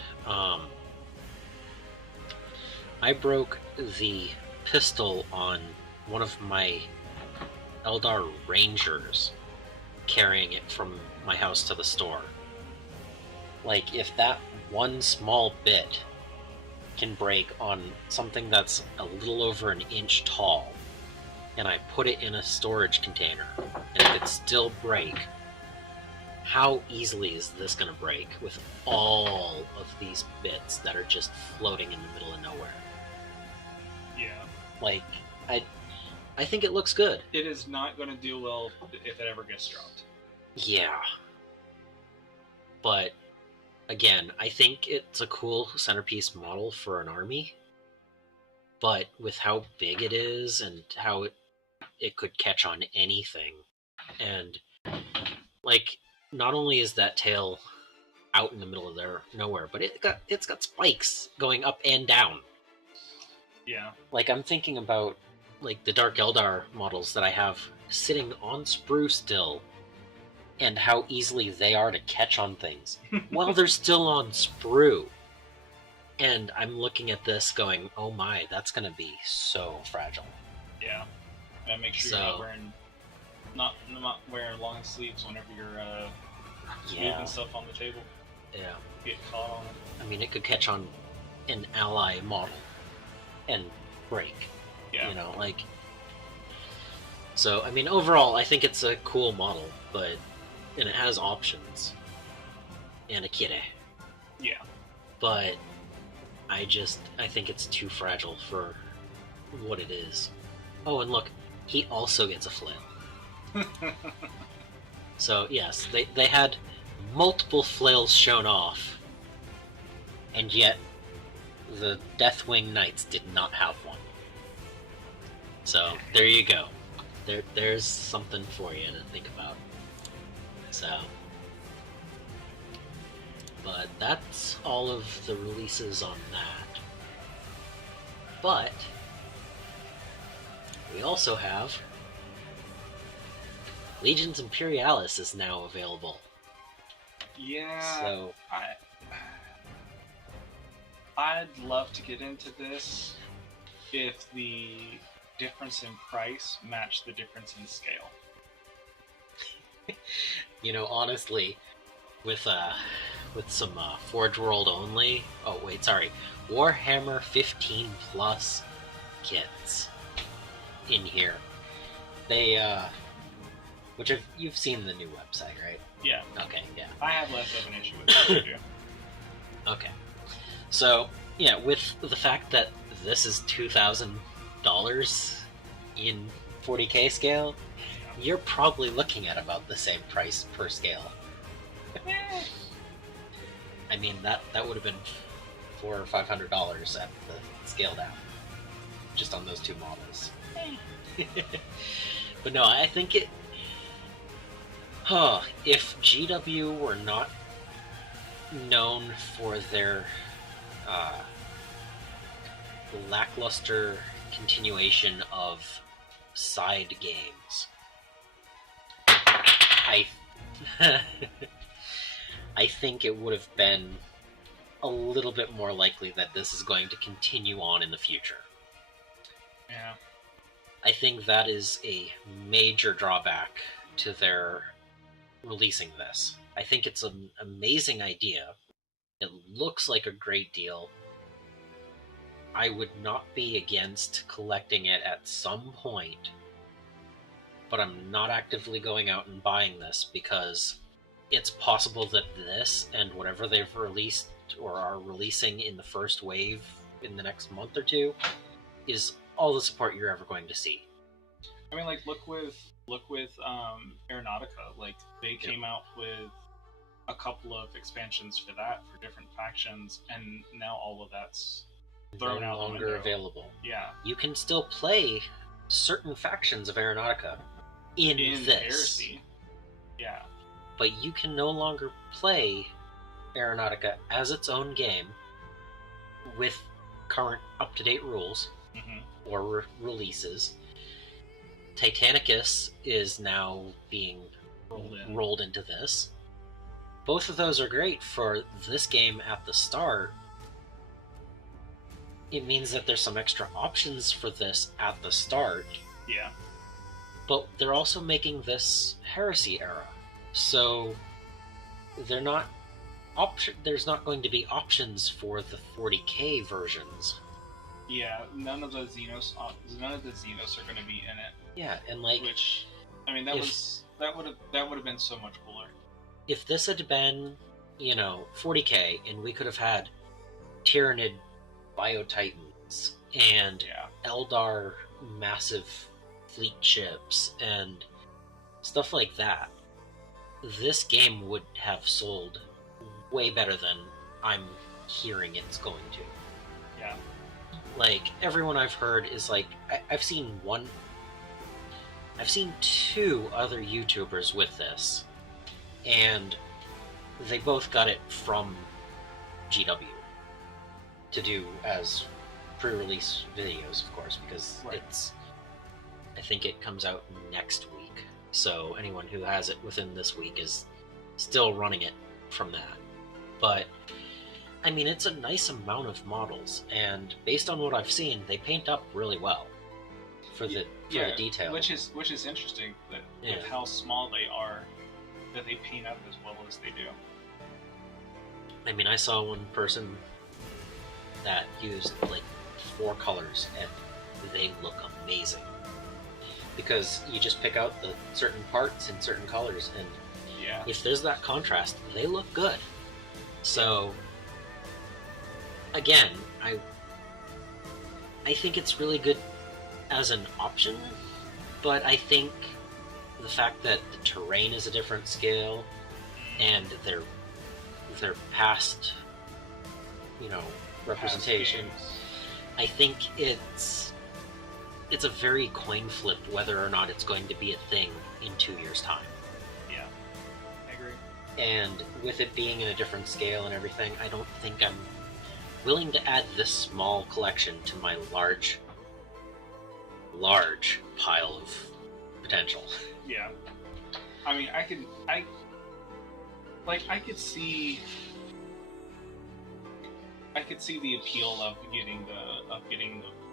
I broke the pistol on one of my Eldar Rangers carrying it from my house to the store. Like, if that one small bit can break on something that's a little over an inch tall, and I put it in a storage container, and it could still break, how easily is this going to break with all of these bits that are just floating in the middle of nowhere? Yeah. Like, I think it looks good. It is not going to do well if it ever gets dropped. Yeah. But, again, I think it's a cool centerpiece model for an army. But with how big it is and how it could catch on anything. And, like, not only is that tail out in the middle of nowhere, but it's got spikes going up and down. Yeah. Like, I'm thinking about, like, the Dark Eldar models that I have sitting on sprue still, and how easily they are to catch on things while they're still on sprue. And I'm looking at this going, oh my, that's going to be so fragile. Yeah. And make sure you're not wearing long sleeves whenever you're moving stuff on the table. Yeah. Get caught on it. I mean, it could catch on an ally model and break. Yeah. You know, like... So, I mean, overall, I think it's a cool model, but... And it has options. And a kitty. Yeah. But... I think it's too fragile for what it is. Oh, and look, he also gets a flail. So, yes, they had multiple flails shown off, and yet the Deathwing Knights did not have one. So, there you go. There's something for you to think about. So... But that's all of the releases on that. But we also have Legions Imperialis is now available. Yeah. So I'd love to get into this if the difference in price matched the difference in scale. You know, honestly, with some Forge World only. Oh wait, sorry, Warhammer 15 plus kits in here. They which you've seen the new website, right? Yeah. Okay, yeah. I have less of an issue with it. Okay, so yeah, with the fact that this is $2,000 in 40K scale, you're probably looking at about the same price per scale. I mean, that would have been $400 or $500 at the scale down, just on those two models. But no, I think it... if GW were not known for their lackluster continuation of side games, I think it would have been a little bit more likely that this is going to continue on in the future. Yeah. I think that is a major drawback to their releasing this. I think it's an amazing idea. It looks like a great deal. I would not be against collecting it at some point, but I'm not actively going out and buying this because it's possible that this and whatever they've released or are releasing in the first wave in the next month or two is all the support you're ever going to see. I mean, like, look with Aeronautica. Like, they came out with a couple of expansions for that, for different factions, and now all of that's thrown out the window. No longer available. Yeah. You can still play certain factions of Aeronautica in this. Heresy. Yeah. but you can no longer play Aeronautica as its own game with current up-to-date rules or releases. Titanicus is now being rolled into this. Both of those are great for this game at the start. It means that there's some extra options for this at the start. Yeah. But they're also making this Heresy era. So they're not there's not going to be options for the 40K versions. Yeah, none of the Xenos are going to be in it. Yeah, and like, which, I mean, that would have been so much cooler. If this had been, 40K, and we could have had Tyranid Biotitans and Eldar massive fleet ships and stuff like that, this game would have sold way better than I'm hearing it's going to. Yeah. Like, everyone I've heard is like, I've seen two other YouTubers with this, and they both got it from GW to do as pre-release videos, of course, because I think it comes out next week. So anyone who has it within this week is still running it from that. But I mean, it's a nice amount of models, and based on what I've seen, they paint up really well for the detail. Which is interesting that with how small they are, that they paint up as well as they do. I mean, I saw one person that used like 4 colors, and they look amazing. Because you just pick out the certain parts in certain colors, and if there's that contrast, they look good. So, again, I think it's really good as an option, but I think the fact that the terrain is a different scale, and their past, representation, I think it's a very coin flip whether or not it's going to be a thing in 2 years' time. Yeah, I agree. And with it being in a different scale and everything, I don't think I'm willing to add this small collection to my large pile of potential. Yeah. I mean, I could see the appeal of getting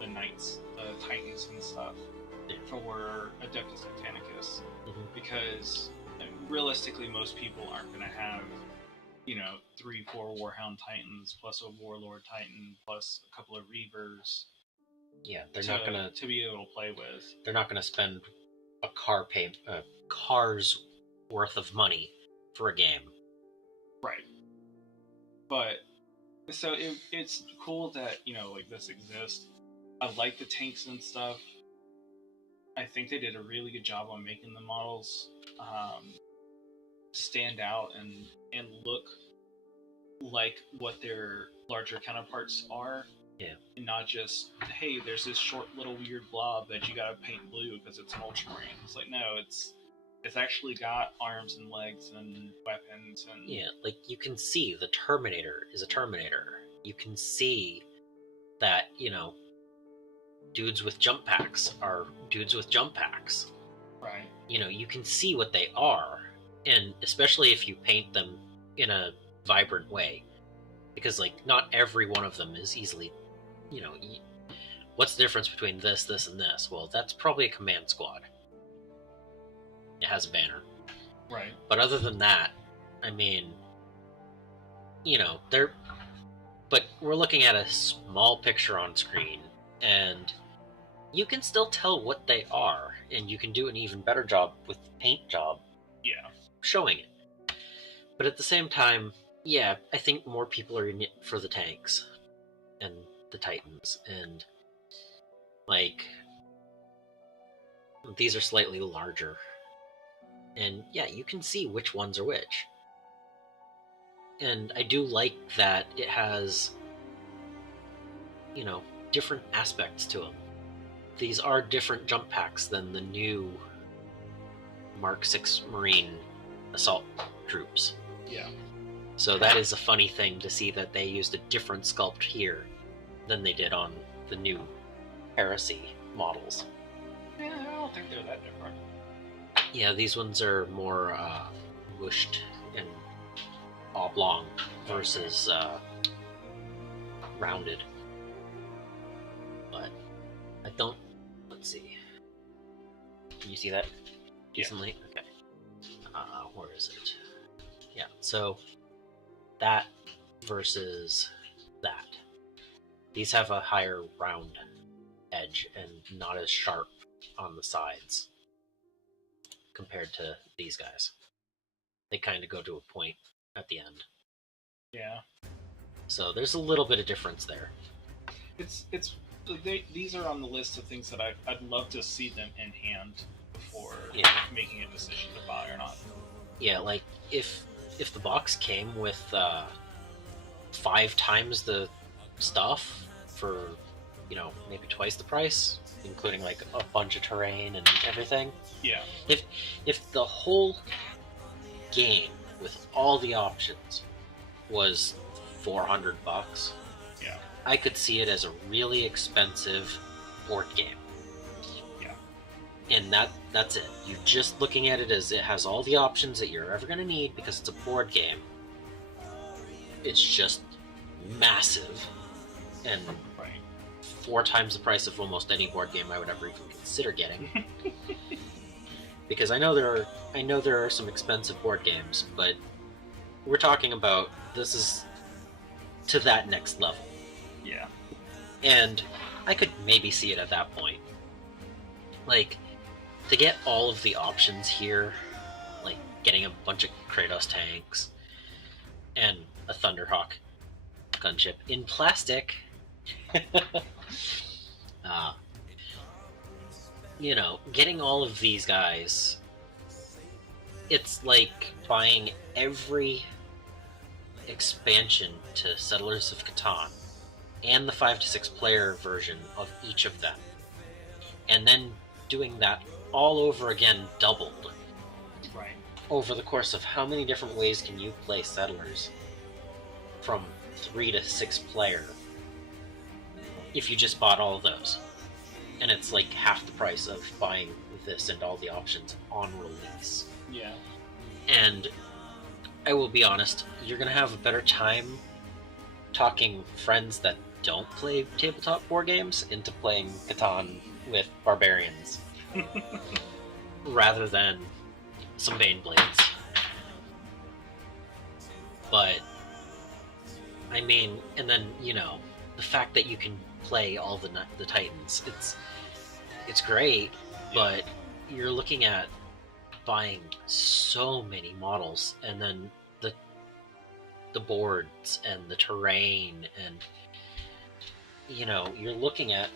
the knights, the titans and stuff for Adeptus Titanicus, because realistically most people aren't going to have 3-4 Warhound Titans plus a Warlord Titan plus a couple of Reavers. Yeah, they're not gonna to be able to play with. They're not gonna spend a car's worth of money for a game. Right. But so it's cool that this exists. I like the tanks and stuff. I think they did a really good job on making the models stand out and look like what their larger counterparts are. Yeah. And not just, hey, there's this short little weird blob that you gotta paint blue because it's an Ultramarine. It's like, no, it's actually got arms and legs and weapons and... Yeah, like, you can see the Terminator is a Terminator. You can see that, dudes with jump packs are dudes with jump packs. Right. You can see what they are, and especially if you paint them in a vibrant way. Because, like, not every one of them is easily, what's the difference between this, and this? Well, that's probably a command squad. It has a banner. Right. But other than that, I mean, but we're looking at a small picture on screen, and you can still tell what they are, and you can do an even better job with the paint job. Yeah. Showing it. But at the same time, yeah, I think more people are in it for the tanks and the Titans, and like, these are slightly larger, and yeah, you can see which ones are which. And I do like that it has, different aspects to them. These are different jump packs than the new Mark 6 Marine assault troops. Yeah. So that is a funny thing to see that they used a different sculpt here than they did on the new Heresy models. Yeah, I don't think they're that different. Yeah, these ones are more whooshed and oblong versus rounded. But I don't. Let's see. Can you see that decently? Yeah. Okay. Where is it? Yeah. So that versus that. These have a higher round edge and not as sharp on the sides compared to these guys. They kind of go to a point at the end. Yeah. So there's a little bit of difference there. These are on the list of things that I'd love to see them in hand before making a decision to buy or not. Yeah, like if the box came with 5 times the stuff for, you know, maybe twice the price, including like a bunch of terrain and everything. Yeah. If the whole game with all the options was $400, yeah, I could see it as a really expensive board game. Yeah. And that's it. You're just looking at it as it has all the options that you're ever going to need because it's a board game. It's just massive and 4 times the price of almost any board game I would ever even consider getting. Because I know there are some expensive board games, but we're talking about this is to that next level. Yeah. And I could maybe see it at that point. Like, to get all of the options here, like getting a bunch of Kratos tanks and a Thunderhawk gunship in plastic, you know, getting all of these guys, it's like buying every expansion to Settlers of Catan and the 5 to 6 player version of each of them, and then doing that all over again, doubled. Right. Over the course of how many different ways can you play Settlers from 3 to 6 player if you just bought all of those? And it's like half the price of buying this and all the options on release. Yeah. And I will be honest, you're going to have a better time talking friends that don't play tabletop board games into playing Catan with barbarians rather than some Baneblades. But I mean, and then, you know, the fact that you can play all the Titans, it's great, but you're looking at buying so many models, and then the boards and the terrain, and you know, you're looking at,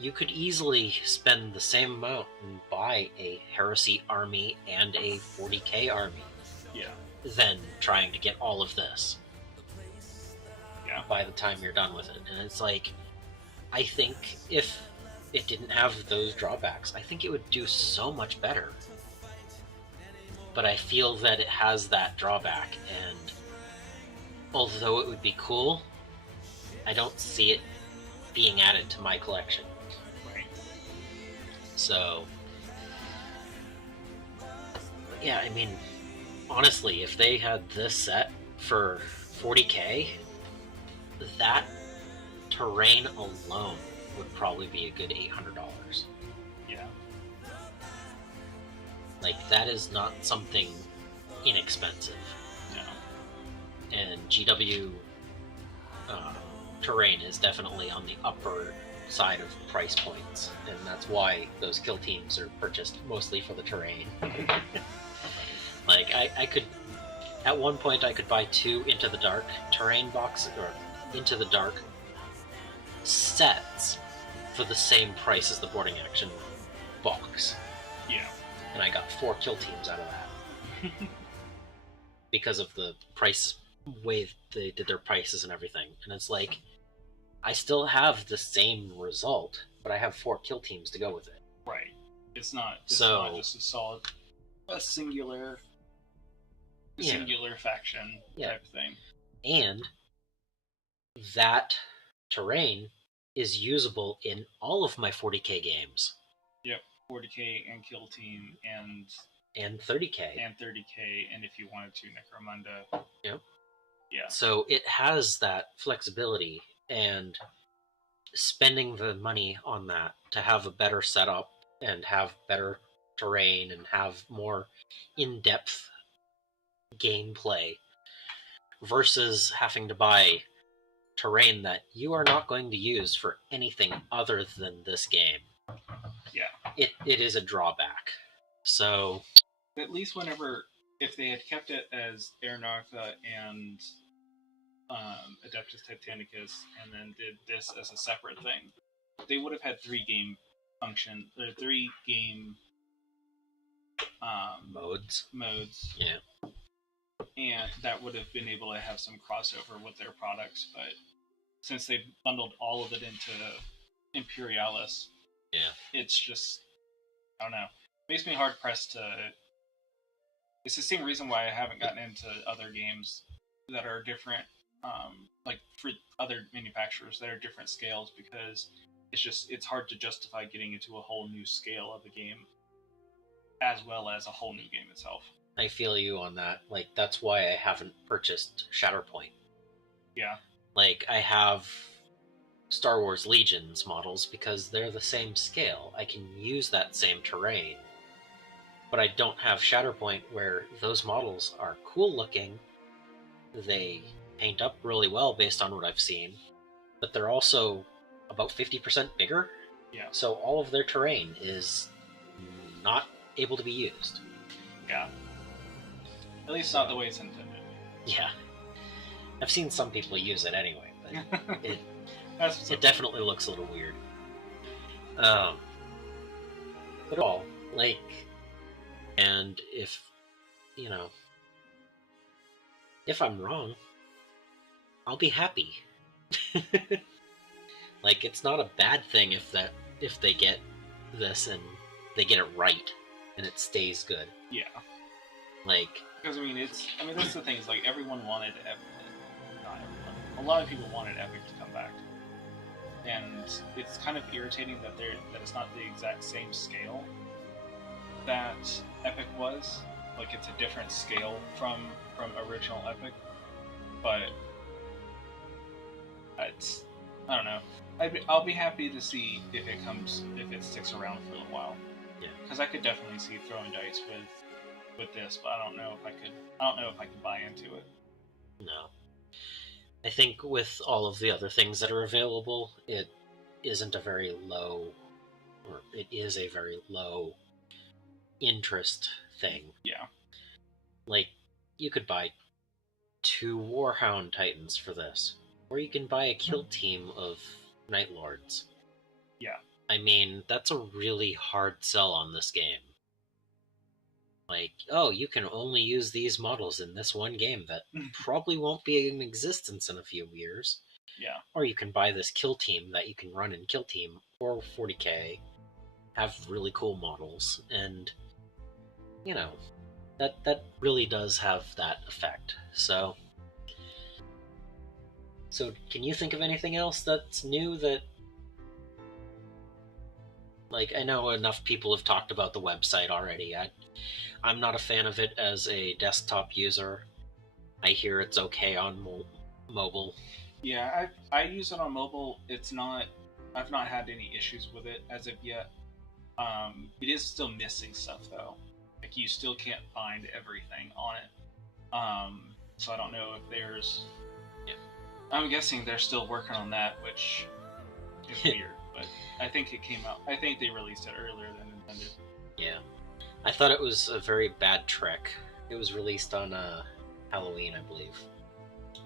you could easily spend the same amount and buy a Heresy army and a 40k army. Yeah. Than trying to get all of this. Yeah. By the time you're done with it. And it's like, I think if it didn't have those drawbacks, I think it would do so much better. But I feel that it has that drawback, and although it would be cool, I don't see it being added to my collection. Right. So, yeah, I mean, honestly, if they had this set for 40k, that terrain alone would probably be a good $800. Yeah. Like, that is not something inexpensive. No. And GW terrain is definitely on the upper side of price points, and that's why those kill teams are purchased mostly for the terrain. Like, I could, at one point I could buy 2 Into the Dark terrain boxes, or Into the Dark sets for the same price as the boarding action box. Yeah. And I got 4 kill teams out of that. Because of the price, way they did their prices and everything. And it's like, I still have the same result, but I have 4 kill teams to go with it. Right. It's not So, just a singular Yeah. singular faction Yeah. type thing. And that terrain is usable in all of my 40k games. Yep, 40k and Kill Team and 30k. And 30k, and if you wanted to, Necromunda. Yep. Yeah. So it has that flexibility, and spending the money on that to have a better setup and have better terrain and have more in-depth gameplay versus having to buy terrain that you are not going to use for anything other than this game. Yeah. It is a drawback. So at least if they had kept it as Aernartha and Adeptus Titanicus and then did this as a separate thing, they would have had three game modes. Yeah. And that would have been able to have some crossover with their products, but since they've bundled all of it into Imperialis, yeah, it's just, I don't know. It makes me hard pressed to. It's the same reason why I haven't gotten into other games that are different, like for other manufacturers that are different scales, because it's hard to justify getting into a whole new scale of a game, as well as a whole new game itself. I feel you on that. Like, that's why I haven't purchased Shatterpoint. Yeah. Like, I have Star Wars Legions models because they're the same scale. I can use that same terrain. But I don't have Shatterpoint, where those models are cool looking. They paint up really well based on what I've seen. But they're also about 50% bigger. Yeah. So all of their terrain is not able to be used. Yeah. At least not the way it's intended. Yeah. I've seen some people use it anyway, but it definitely looks a little weird. But all, like, and if I'm wrong, I'll be happy. Like, it's not a bad thing if they get this and they get it right and it stays good. Yeah. Like, because that's the thing, is like everyone wanted not everyone. A lot of people wanted Epic to come back. And it's kind of irritating that it's not the exact same scale that Epic was. Like, it's a different scale from original Epic. But I don't know. I'll be happy to see if it sticks around for a little while. Yeah. Because I could definitely see throwing dice with this, but I don't know if I could buy into it. No. I think with all of the other things that are available, it is a very low interest thing. Yeah. Like, you could buy 2 Warhound Titans for this, or you can buy a kill team of Night Lords. Yeah. I mean, that's a really hard sell on this game. Like, oh, you can only use these models in this one game that probably won't be in existence in a few years. Yeah. Or you can buy this kill team that you can run in Kill Team or 40k, have really cool models, and that really does have that effect. So can you think of anything else that's new that, like, I know enough people have talked about the website already. I'm not a fan of it as a desktop user. I hear it's okay on mobile. Yeah, I use it on mobile. I've not had any issues with it as of yet. It is still missing stuff though. Like, you still can't find everything on it. So I don't know if there's. Yeah. I'm guessing they're still working on that, which is weird. But I think it came out. I think they released it earlier than intended. Yeah. I thought it was a very bad trick. It was released on Halloween, I believe.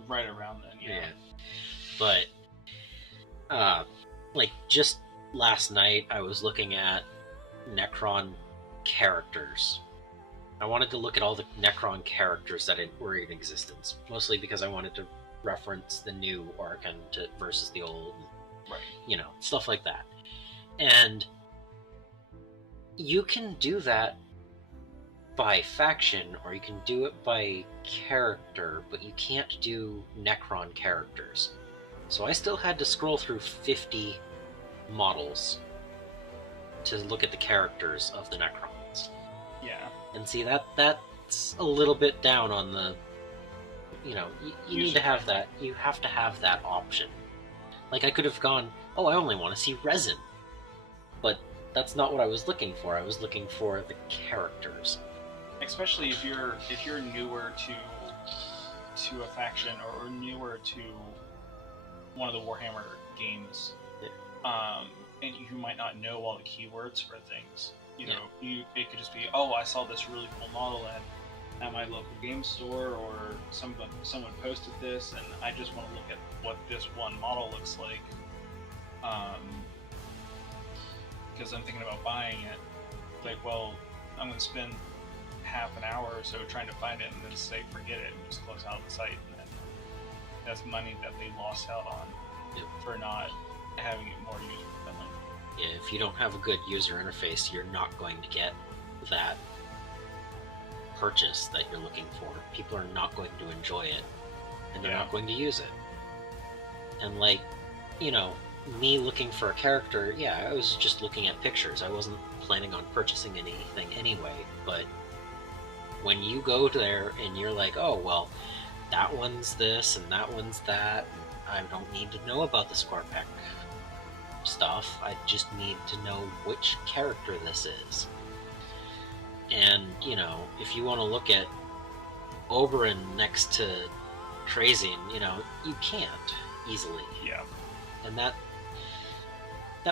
Right around then, yeah. But, like, just last night, I was looking at Necron characters. I wanted to look at all the Necron characters that were in existence, mostly because I wanted to reference the new Orkan versus the old, right? Stuff like that. And you can do that by faction or you can do it by character, but you can't do Necron characters. So I still had to scroll through 50 models to look at the characters of the Necrons. Yeah. And see, that's a little bit down on the... You know, you need to have that. You have to have that option. Like, I could have gone, oh, I only want to see resin. But that's not what I was looking for. I was looking for the characters. Especially if you're newer to a faction or newer to one of the Warhammer games, and you might not know all the keywords for things. You know, it could just be, oh, I saw this really cool model at my local game store, or someone posted this, and I just want to look at what this one model looks like, because I'm thinking about buying it. Like, well, I'm going to spend half an hour or so trying to find it, and then say forget it, and just close out the site. And that's money that they lost out on for not having it more user friendly. Yeah, if you don't have a good user interface, you're not going to get that purchase that you're looking for. People are not going to enjoy it, and they're not going to use it. And like, you know, me looking for a character, yeah, I was just looking at pictures. I wasn't planning on purchasing anything anyway, but when you go there and you're like, oh, well, that one's this and that one's that, and I don't need to know about the Scorpec stuff, I just need to know which character this is. And, you know, if you want to look at Oberyn next to Trazyn, you know, you can't easily. Yeah. And that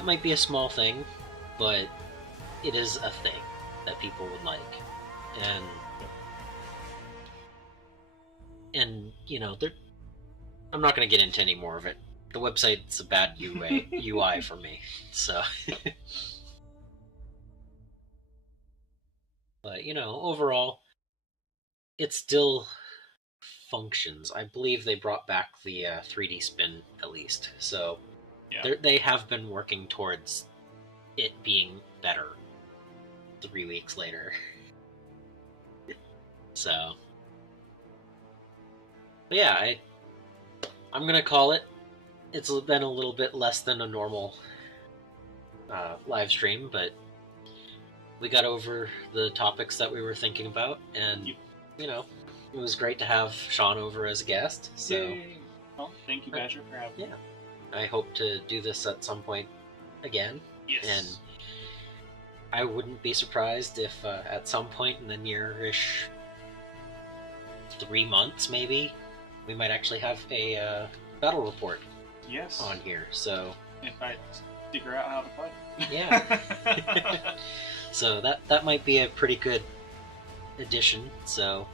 might be a small thing, but it is a thing that people would like. And you know, I'm not going to get into any more of it. The website's a bad UI for me, so... But, you know, overall, it still functions. I believe they brought back the 3D spin, at least. So, they have been working towards it being better 3 weeks later. So... But yeah, I'm going to call it. It's been a little bit less than a normal live stream, but... we got over the topics that we were thinking about, and, you know, it was great to have Sean over as a guest, so... Yay. Well, thank you, Badger, for having me. Yeah. I hope to do this at some point again. Yes. And I wouldn't be surprised if at some point in the near-ish 3 months, maybe, we might actually have a battle report on here, so... If I figure out how to play. Yeah. So that might be a pretty good addition, so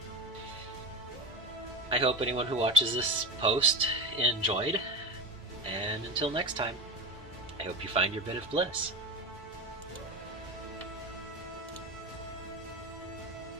I hope anyone who watches this post enjoyed, and until next time, I hope you find your bit of bliss.